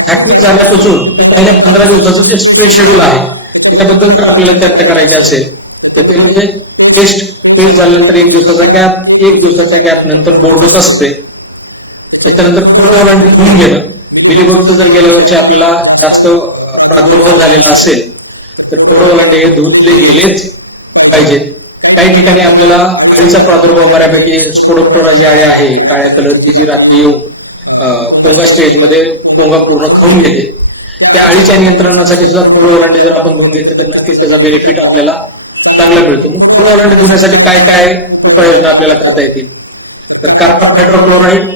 छाटणी झाल्यापासून ते पहिल्या 15 दिवसाचं जे स्प्रे शेड्यूल आहे त्याच्याबद्दल जर आपल्याला चर्चा करायची असेल तर ते म्हणजे पेस्ट झाल्यानंतर 1 दिवसाचा गॅप, 1 दिवसाच्या गॅप नंतर बोर्डोचा स्प्रे, त्याच्यानंतर फळं ओलांडून धुवून घेणं. मिलीबगचं जर गेल्या वर्षी आपल्याला जास्त प्रादुर्भाव झालेला असेल तर फळं ओलांडे हे धुतले गेलेच पाहिजेत. काही ठिकाणी आपल्याला अळीचा प्रादुर्भाव बऱ्यापैकी स्पोडोप्टेरा जी अळी आहे काळ्या कलरची जी रात्री येऊन पोंगा स्टेजमध्ये पोंगा पूर्ण खाऊन घेते त्या अळीच्या नियंत्रणासाठी सुद्धा फळं ओलांडे जर आपण धुवून घेतले तर नक्कीच त्याचा बेनिफिट आपल्याला चांगला मिळतो. मग फळं ओलांडे धुण्यासाठी काय काय उपाययोजना आपल्याला करता येतील तर कार्बन हायड्रोक्लोराईड,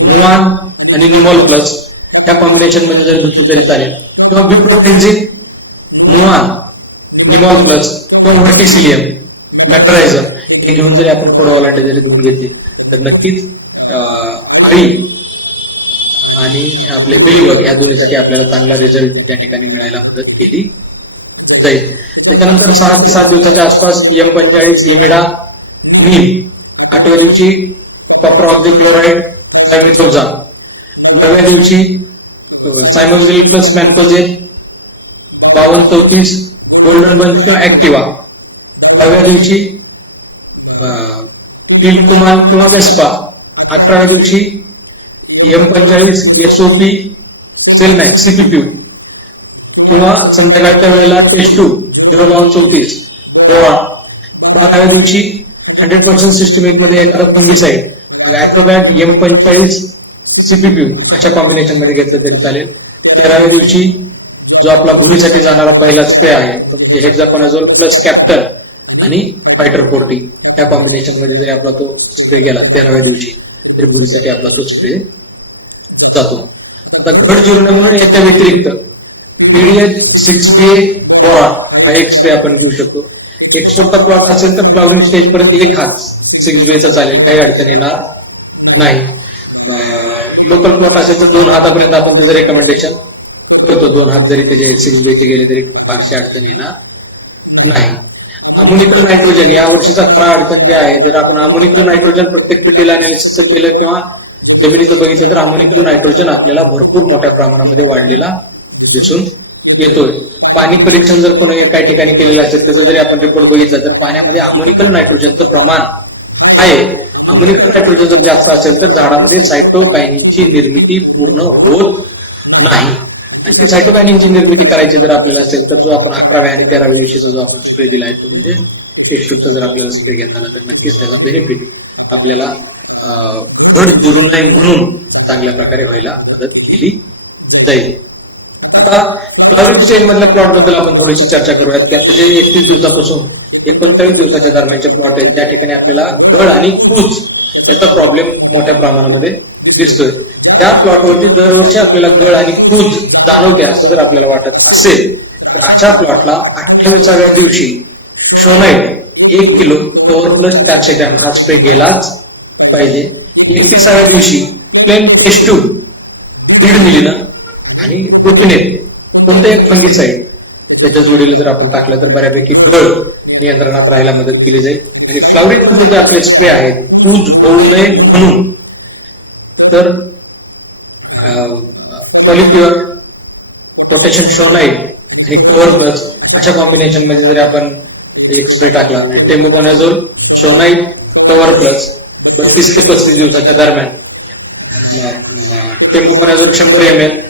नुआन आणि निमॉल प्लस ह्या कॉम्बिनेशन मध्ये जर धुतली तरी चालेल किंवा बिप्रोफेन्झिन, नुआन, निमॉल प्लस किंवा व्हर्टिसिलियम, मॅक्रायझर हे घेऊन जरी आपण फळं ओलांडे जरी धुवून घेतले तर नक्कीच अळी आणि आपले मिलीबग या दोन्हीसाठी आपल्याला चांगला रिझल्ट त्या ठिकाणी मिळायला मदत केली जाईल. त्याच्यानंतर 6 ते 7 दिवसाच्या आसपास M45 इमिडा नीम, 8व्या दिवशी कॉपर ऑक्झिक्लोराईड, सायमिथोक्झाम, 9व्या दिवशी सायमोक्झिल प्लस मॅन्कोझेन, 52-34 गोल्डन बंच किंवा ऍक्टिव्हा, 10व्या दिवशी टिल्कुमाल किंवा वेस्पा, 18व्या दिवशी M45 SOP सेलमॅक्स CPP किंवा संध्याकाळच्या वेळेला टेस्ट्यूब 0.34 बोरॉन, 12व्या दिवशी 100% सिस्टमिक मध्ये एखादा फंगिसाइड मग ऍक्रोबॅट M45 CPP अशा कॉम्बिनेशन मध्ये घेतलं तरी चालेल. 13व्या दिवशी जो आपला भुलीसाठी जाणारा पहिला स्प्रे आहे तो म्हणजे हेक्झाकोनाझोल प्लस कॅप्टन आणि फायटर 40 ह्या कॉम्बिनेशन मध्ये जरी आपला तो स्प्रे गेला 13व्या दिवशी तरी भुलीसाठी आपला तो स्प्रे जातो. आता घट जिरू नये म्हणून याच्या व्यतिरिक्त PDH 6BA बोरॉन हा एक स्प्रे आपण घेऊ शकतो. एक्सपोर्टचा प्लॉट असेल तर फ्लॉवरिंग स्टेज पर्यंत 1 हात 6BA चा चालेल, काही अडचण येणार नाही. लोकल प्लॉट असेल तर 2 हातापर्यंत आपण त्याचं रेकमेंडेशन करतो. 2 हात जरी त्याचे 6BA चे गेले तरी फारशी अडचण येणार नाही. अमोनिकल नायट्रोजन या वर्षीचा खरा अडचण जे आहे तर आपण अमोनिकल नायट्रोजन प्रत्येक पिटीला अनालिसिस केलं किंवा जमिनीचं बघितलं तर अमोनिकल नायट्रोजन आपल्याला भरपूर मोठ्या प्रमाणामध्ये वाढलेला दिसून येतोय. पाणी परीक्षण जर कोणी काही ठिकाणी केलेलं असेल त्याचा जरी आपण रिपोर्ट बघितला तर पाण्यामध्ये अमोनिकल नायट्रोजनचं प्रमाण आहे. अमोनिकल नायट्रोजन जर जास्त असेल तर झाडामध्ये सायटोकायनिनची निर्मिती पूर्ण होत नाही आणि ती सायटोकायनिनची निर्मिती करायची जर आपल्याला असेल तर जो आपण 11व्या आणि 13व्या दिवशीचा जो आपण स्प्रे दिला आहे तो म्हणजे टेस्ट्यूबचा जर आपल्याला स्प्रे घेतला तर नक्कीच त्याचा बेनिफिट आपल्याला घट जिरू नये म्हणून चांगल्या प्रकारे व्हायला मदत केली जाईल. आता फ्लॉवरिंग स्टेज मधल्या प्लॉट बद्दल आपण थोडीशी चर्चा करूयात की आता जे 31 दिवसापासून 39 दिवसाच्या दरम्यानचे प्लॉट आहेत त्या ठिकाणी आपल्याला गळ आणि कूच याचा प्रॉब्लेम मोठ्या प्रमाणामध्ये दिसतोय. त्या प्लॉटवरती दरवर्षी आपल्याला गळ आणि कूच जाणवते असं जर आपल्याला वाटत असेल तर अशा प्लॉटला 28व्या दिवशी schoenite 1 kilo tower plus 400 gram हा स्प्रे गेलाच पाहिजे. 31व्या दिवशी प्लेन टेस्ट ट्यूब 1.5 मिलीनं आणि प्रोपिनेट कोणतं एक फंगिसाईड त्याच्या जोडीला जर आपण टाकलं तर बऱ्यापैकी गळ नियंत्रणात राहायला मदत केली जाईल. आणि फ्लॉवरिंग मध्ये जे आपले स्प्रे आहेत कूज होऊ नये म्हणून तर पॉलिप्युअर, पोटॅशियम शोनाईट आणि कव्हर प्लस अशा कॉम्बिनेशन मध्ये जर आपण एक स्प्रे टाकला म्हणजे टेम्बोकॉनाझोल शोनाईट कव्हर प्लस 32 ते 35 दिवसाच्या दरम्यान, टेम्बोकॉनाझोल 100 ml,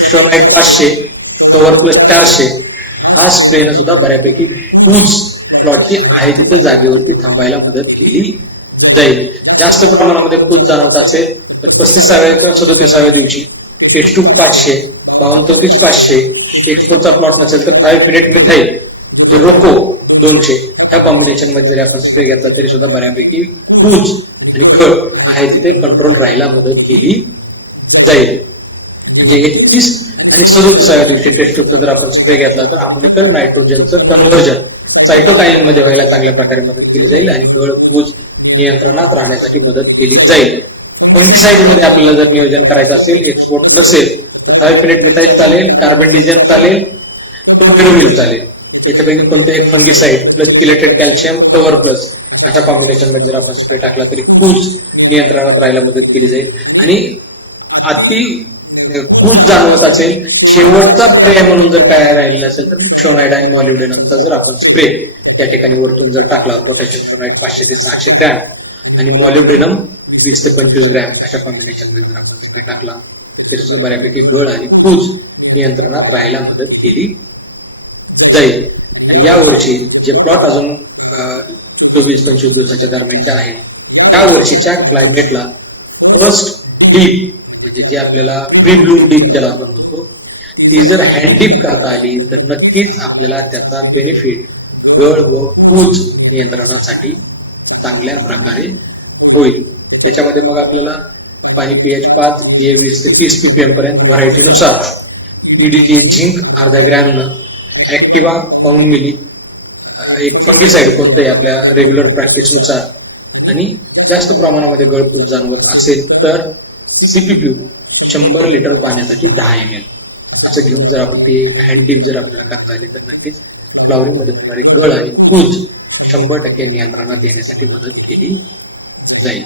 शोनाईट 500, कव्हर प्लस 400 हा स्प्रेनं सुद्धा बऱ्यापैकी कूच प्लॉटची आहे तिथे जागेवरती थांबायला मदत केली जाईल. जास्त प्रमाणामध्ये कूच जाणवत असेल तर 35व्या किंवा 37व्या दिवशी टेस्टूब 500, 52-34 500, एक्सपोर्टचा प्लॉट नसेल तर 5 फिनेट मिथाईल जे रोको 200 ह्या कॉम्बिनेशन मध्ये जरी आपण स्प्रे घेतला तरी सुद्धा बऱ्यापैकी कूच आणि गळ आहे तिथे कंट्रोल राहायला मदत केली जाईल. म्हणजे 31 आणि 37व्या दिवशी टेस्टूबचा जर आपण स्प्रे घेतला तर अमोनिकल नायट्रोजनचं कन्व्हर्जन सायटोकाईन मध्ये व्हायला चांगल्या प्रकारे मदत केली जाईल आणि गळ कूच नियंत्रणात राहण्यासाठी मदत केली जाईल. फंगिसाईड मध्ये आपल्याला जर नियोजन करायचं असेल, एक्सपोर्ट नसेल तर थायफिनेट मिथाईल चालेल, कार्बेंडिझम चालेल, टोबॅरोविल चालेल. याच्यापैकी कोणते एक fungicide plus chelated calcium cover plus अशा कॉम्बिनेशन मध्ये जर आपण स्प्रे टाकला तरी कूच नियंत्रणात राहायला मदत केली जाईल. आणि अति कूच जाणवत असेल शेवटचा पर्याय म्हणून जर काय राहिलेला असेल तर शोनाईड आणि मॉलिब्डेनमचा जर आपण स्प्रे त्या ठिकाणी वरतून जर टाकला, पोटॅशियम शोनाईड 500 ते 600 ग्रॅम आणि मॉलिब्डेनम 20 ते 25 ग्रॅम अशा कॉम्बिनेशन मध्ये जर आपण स्प्रे टाकला तरी सुद्धा बऱ्यापैकी गळ आणि कूच नियंत्रणात राहायला मदत केली जाईल. आणि या वर्षी जे प्लॉट अजून 24-25 दिवसाच्या दरम्यानचे आहे, या वर्षीच्या क्लायमेटला फर्स्ट डीप म्हणजे जे आपल्याला प्री ब्लूम डीप ज्याला आपण म्हणतो ती जर हँड डीप करता आली तर नक्कीच आपल्याला त्याचा बेनिफिट गळ व कूच नियंत्रणासाठी चांगल्या प्रकारे होईल. त्याच्यामध्ये मग आपल्याला पाणी पीएच 5, DA 20 ते 30 ppm पर्यंत व्हरायटीनुसार EDT झिंक अर्धा ग्रॅमनं, ऍक्टिव्हा पाऊण मिली, एक फंगिसाईड कोणतंही आपल्या रेग्युलर प्रॅक्टिसनुसार आणि जास्त प्रमाणामध्ये गळकूच जाणवत असेल तर CPP 100 लिटर पाण्यासाठी 10 ml असं घेऊन जर आपण ते हँड डीप जर आपल्याला करता आली तर नक्कीच फ्लॉवरिंग मध्ये होणारी गळ आणि कूच 100% नियंत्रणात येण्यासाठी मदत केली जाईल.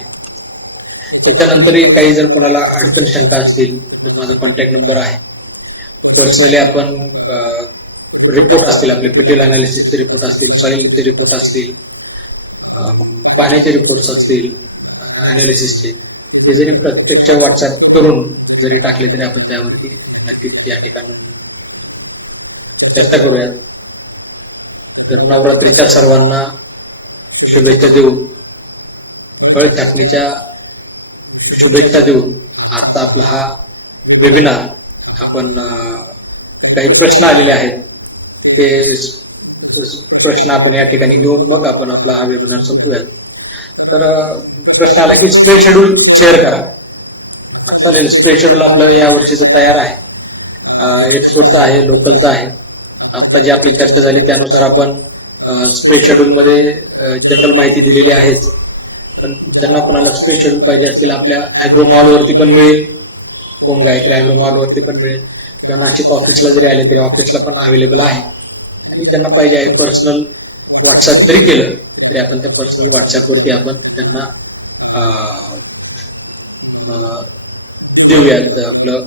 याच्यानंतरही काही जर कोणाला अडचण शंका असतील तर माझा कॉन्टॅक्ट नंबर आहे. पर्सनली आपण रिपोर्ट असतील, आपले पिटेल अनालिसिसचे रिपोर्ट असतील, सॉइलचे रिपोर्ट असतील, पाण्याचे रिपोर्ट्स असतील अनालिसिसचे, हे जरी प्रत्यक्ष व्हॉट्सअप करून जरी टाकले तरी आपण त्यावरती नक्कीच या ठिकाणी चर्चा करूयात. तर नवरात्रीच्या सर्वांना शुभेच्छा देऊन, फळ छाटणीच्या शुभेच्छा देऊन आजचा आपला हा वेबिनार आपण काही प्रश्न आलेले आहेत ते प्रश्न आपण या ठिकाणी घेऊन मग आपण आपला हा वेबिनार संपूयात. तर प्रश्न आला की स्प्रे शेड्यूल शेअर करा. चालेल, स्प्रे शेड्यूल आपलं या वर्षीचं तयार आहे, एक्सपोर्टचं आहे, लोकलचं आहे. आता जी आपली चर्चा झाली त्यानुसार आपण स्प्रे शेड्यूल मध्ये जनरल माहिती दिलेली आहेच, पण ज्यांना कोणाला स्प्रे शेड्यूल पाहिजे असतील आपल्या अॅग्रो मॉल वरती पण मिळेल, होम गायत्री अॅग्रो मॉल वरती पण मिळेल, किंवा नाशिक ऑफिसला जरी आले तरी ऑफिसला पण अवेलेबल आहे. आणि ज्यांना पाहिजे आहे पर्सनल व्हॉट्सअप जरी केलं तरी आपण त्या पर्सनल व्हॉट्सअप वरती आपण त्यांना देऊयात, आपलं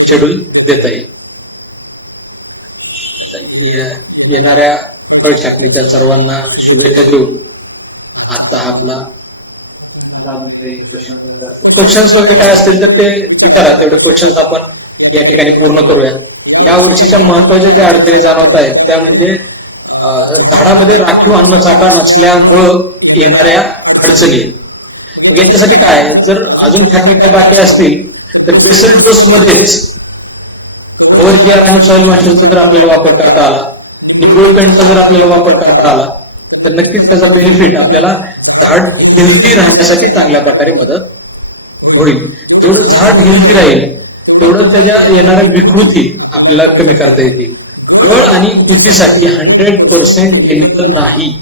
शेड्यूल देता येईल. येणाऱ्या फळ छाटणीच्या सर्वांना शुभेच्छा देऊन आजचा हा आपला क्वेश्चन्स वगैरे काय असतील तर ते विचारा, तेवढे क्वेश्चन्स आपण या ठिकाणी पूर्ण करूया. या वर्षीच्या महत्वाच्या ज्या अडचणी जाणवत आहेत त्या म्हणजे झाडामध्ये राखीव अन्नसाठा नसल्यामुळं येणाऱ्या अडचणी. मग याच्यासाठी काय, जर अजून छाटणी काय बाकी असतील तर बेसल डोस मध्येच कव्हर केअर आणि सॉइल मास्टरचा जर आपल्याला वापर करता आला, निंबोळी पेंटचा जर आपल्याला वापर करता आला, तर नक्कीच त्याचा बेनिफिट आपल्याला झाड हेल्दी राहण्यासाठी चांगल्या प्रकारे मदत होईल. जेवढं झाड हेल्दी राहील तेवढं त्याच्या येणाऱ्या विकृती आपल्याला कमी करता येतील. गळ आणि तुटीसाठी 100% केमिकल नाही.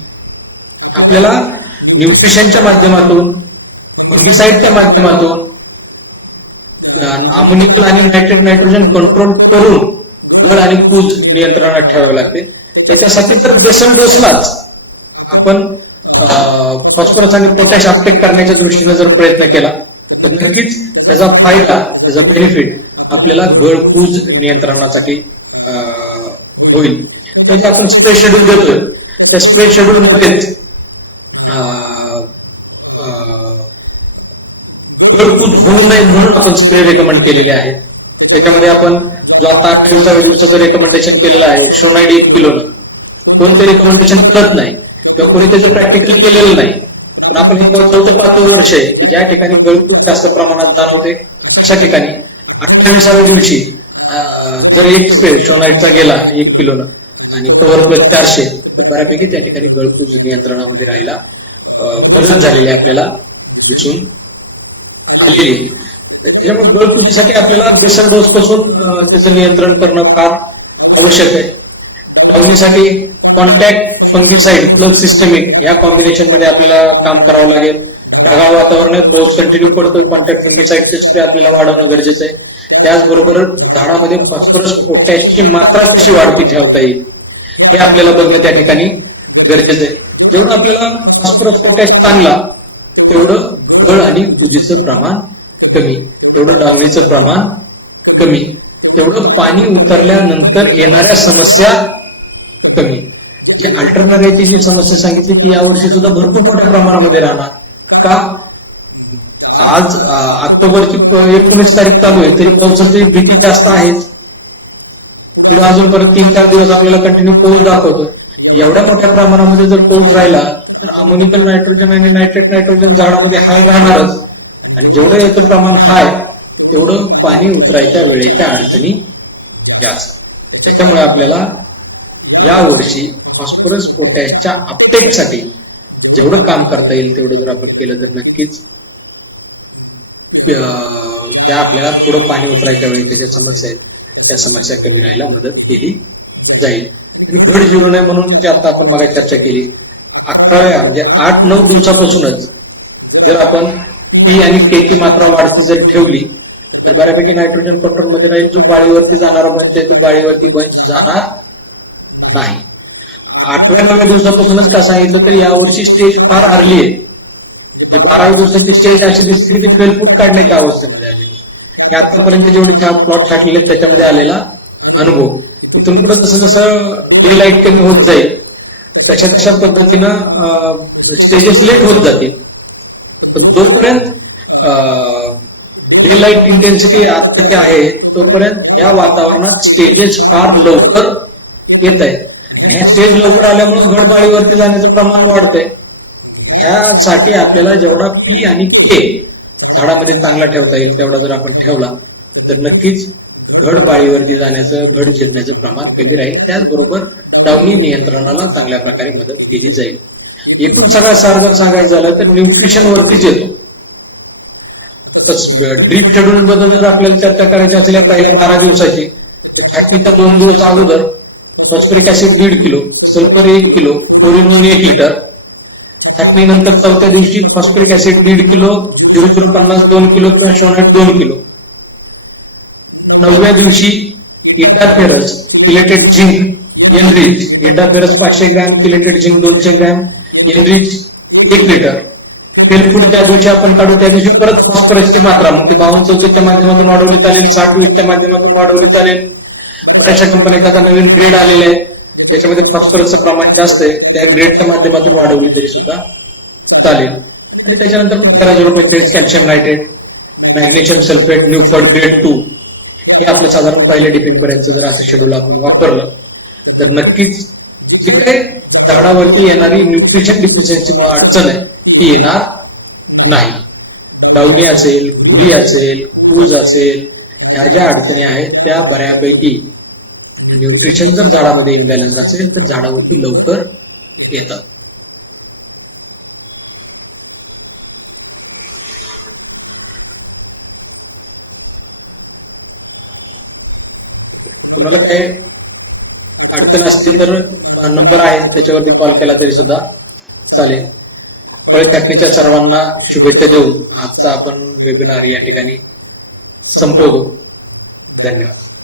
आपल्याला न्यूट्रिशनच्या माध्यमातून, फंगिसाइडच्या माध्यमातून, अमोनिकल आणि नायट्रोजन कंट्रोल करून गळ आणि कूज नियंत्रणात ठेवावे लागते. त्याच्यासाठी जर बेसल डोसलाच आपण फॉस्फरस आणि पोटॅश अपटेक करण्याच्या दृष्टीने जर प्रयत्न केला तर नक्कीच त्याचा फायदा, त्याचा बेनिफिट आपल्याला गळ कूज नियंत्रणासाठी होईल. म्हणजे आपण स्प्रे शेड्यूल देतोय, त्या स्प्रे शेड्यूल मध्येच गळकूज होऊ नये म्हणून आपण स्प्रे रेकमेंड केलेले आहे. त्याच्यामध्ये आपण जो आता 28व्या दिवसाचं रेकमेंडेशन केलेलं आहे, शोनाइड 1 किलोनं, कोणते रेकमेंडेशन करत नाही किंवा कोणी त्याचं प्रॅक्टिकल केलेलं नाही. पण आपण हे 4-5 वर्ष आहे की ज्या ठिकाणी गळकूज जास्त प्रमाणात जाणवते अशा ठिकाणी 28व्या दिवशी जर एक स्प्रे शोनाइडचा गेला 1 किलोनं आणि कव्हर प्लस 400, तर बऱ्यापैकी त्या ठिकाणी गळकूज नियंत्रणामध्ये राहायला मदत झालेली आपल्याला दिसून आलेली आहे. त्याच्यामुळे गळकुजीसाठी आपल्याला बेसल डोस पासून त्याचं नियंत्रण करणं फार आवश्यक आहे. डाउनीसाठी कॉन्टॅक्ट फंगिसाइड प्लस सिस्टमिक या कॉम्बिनेशन मध्ये आपल्याला काम करावं लागेल. ढगाळ वातावरणात पाऊस कंटिन्यू पडतोय, कॉन्टॅक्ट फंगिसाइडचे स्प्रे आपल्याला वाढवणं गरजेचं आहे. त्याचबरोबर झाडामध्ये फॉस्फरस पोटॅशची मात्रा कशी वाढती ठेवता येईल हे आपल्याला बघणं त्या ठिकाणी गरजेचं आहे. जेवढं आपल्याला फॉस्फरस पोटॅश चांगला तेवढं गळ आणि कुजीचं प्रमाण कमी, तेवढं डावणीचं प्रमाण कमी, तेवढं पाणी उतरल्यानंतर येणाऱ्या समस्या कमी. जे अल्टरनेटिव्हची जी समस्या सांगितली ती यावर्षी सुद्धा भरपूर मोठ्या प्रमाणामध्ये राहणार. का? आज ऑक्टोबरची 19 तारीख चालू आहे तरी पावसाची भीती जास्त आहेच. पुढे अजून परत 3-4 दिवस आपल्याला कंटिन्यू पाऊस दाखवतो. एवढ्या मोठ्या प्रमाणामध्ये जर पाऊस राहिला तर अमोनिकल नायट्रोजन आणि नायट्रेट नायट्रोजन झाडामध्ये हाय राहणारच. आणि जेवढं याचं प्रमाण हाय तेवढं पाणी उतरायच्या वेळेच्या अडचणी जास्त. त्याच्यामुळे आपल्याला यावर्षी फॉस्फरस पोटॅशच्या अपटेकसाठी जेवढं काम करता येईल तेवढं जर आपण केलं तर नक्कीच त्या आपल्याला थोडं पाणी उतरायच्या वेळी त्याच्या समस्या आहेत त्या समस्या कमी राहायला मदत केली जाईल. आणि घड जिरू नये म्हणून जे आता आपण मागे चर्चा केली, 11व्या म्हणजे 8-9 दिवसापासूनच जर आपण पी आणि के ची मात्रा वाढती जर ठेवली तर बऱ्यापैकी नायट्रोजन कंट्रोल मध्ये राहील. जो गाळीवरती जाणारा बंच आहे तो गाळीवरती बंच जाणार नाही. 8व्या-9व्या दिवसापासूनच का सांगितलं तर यावर्षी स्टेज फार अर्ली आहे. जे 12व्या दिवसाची स्टेज अशी दिसते की ती फेलफूट काढण्याच्या अवस्थेमध्ये आलेली. हे आतापर्यंत जेवढे प्लॉट छाटलेले आहेत त्याच्यामध्ये आलेला अनुभव. इथून पुढे जसं जसं डे लाईट कमी होत जाईल तशा तशा पद्धतीनं स्टेजेस लेट होत जातील. पण जोपर्यंत डे लाईट इंटेन्सिटी आत्ताची आहे तोपर्यंत या वातावरणात स्टेजेस फार लवकर येत आहेत. आणि ह्या स्टेज लवकर आल्यामुळे घडपाळीवरती जाण्याचं प्रमाण वाढतंय. ह्यासाठी आपल्याला जेवढा पी आणि के झाडामध्ये चांगला ठेवता येईल तेवढा जर आपण ठेवला तर नक्कीच घडपाळीवरती जाण्याचं, घड जिरण्याचं प्रमाण कमी राहील. त्याचबरोबर डावणी नियंत्रणाला चांगल्या प्रकारे मदत केली जाईल. एकूण सगळा सार जर सांगायचं झालं तर न्यूट्रिशन वरतीच येतो. आता ड्रीप शेड्यूल बद्दल जर आपल्याला चर्चा करायची असल्या पहिल्या 12 दिवसाची तर छाटणीच्या 2 दिवस अगोदर phosphoric acid 1.5 kilo, sulphur 1 kilo, chlorine 1 litre. छाटणीनंतर 4थ्या दिवशी फॉस्फरिक ऍसिड 1.5 किलो, 0050 2 किलो किंवा शोनाइट 2 किलो. 9व्या दिवशी इटाफेरस, किलेटेड झिंक, एनरिच, इटाफेरस 500 gram, chelated zinc 200 gram, enrich 1 litre. फेलफूड ज्या दिवशी आपण काढू त्या दिवशी परत फॉस्फरसची मात्रा मग ती 52-34च्या माध्यमातून वाढवली चालेल, 60-20च्या माध्यमातून वाढवली चालेल. बऱ्याचशा कंपन्यांचा आता नवीन ग्रेड आलेले आहे ज्याच्यामध्ये फॉस्फरसचं प्रमाण जास्त आहे, त्या ग्रेडच्या माध्यमातून वाढवली तरी सुद्धा चालेल. आणि त्याच्यानंतर मग 13-045 कॅल्शियम नायट्रेट, मॅग्नेशियम सल्फेट, न्यूफर्ड ग्रेड 2 हे आपलं साधारण पहिल्या डिपिंग पर्यंत जर असं शेड्यूल आपण वापरलं तर नक्कीच जी काही झाडावरती येणारी न्यूट्रिशन डिफिशियन्सीमुळे अडचण आहे ती येणार नाही. डावणी असेल, भुरी असेल, कूज असेल ह्या ज्या अडचणी आहेत त्या बऱ्यापैकी न्यूट्रिशन जर झाडामध्ये इम्बॅलन्स असेल तर झाडावरती लवकर येतात. कुणाला काय अडचण असतील तर नंबर आहे त्याच्यावरती कॉल केला तरी सुद्धा चालेल. फळ कापणीच्या सर्वांना शुभेच्छा देऊन आजचा आपण वेबिनार या ठिकाणी संपवतो. धन्यवाद.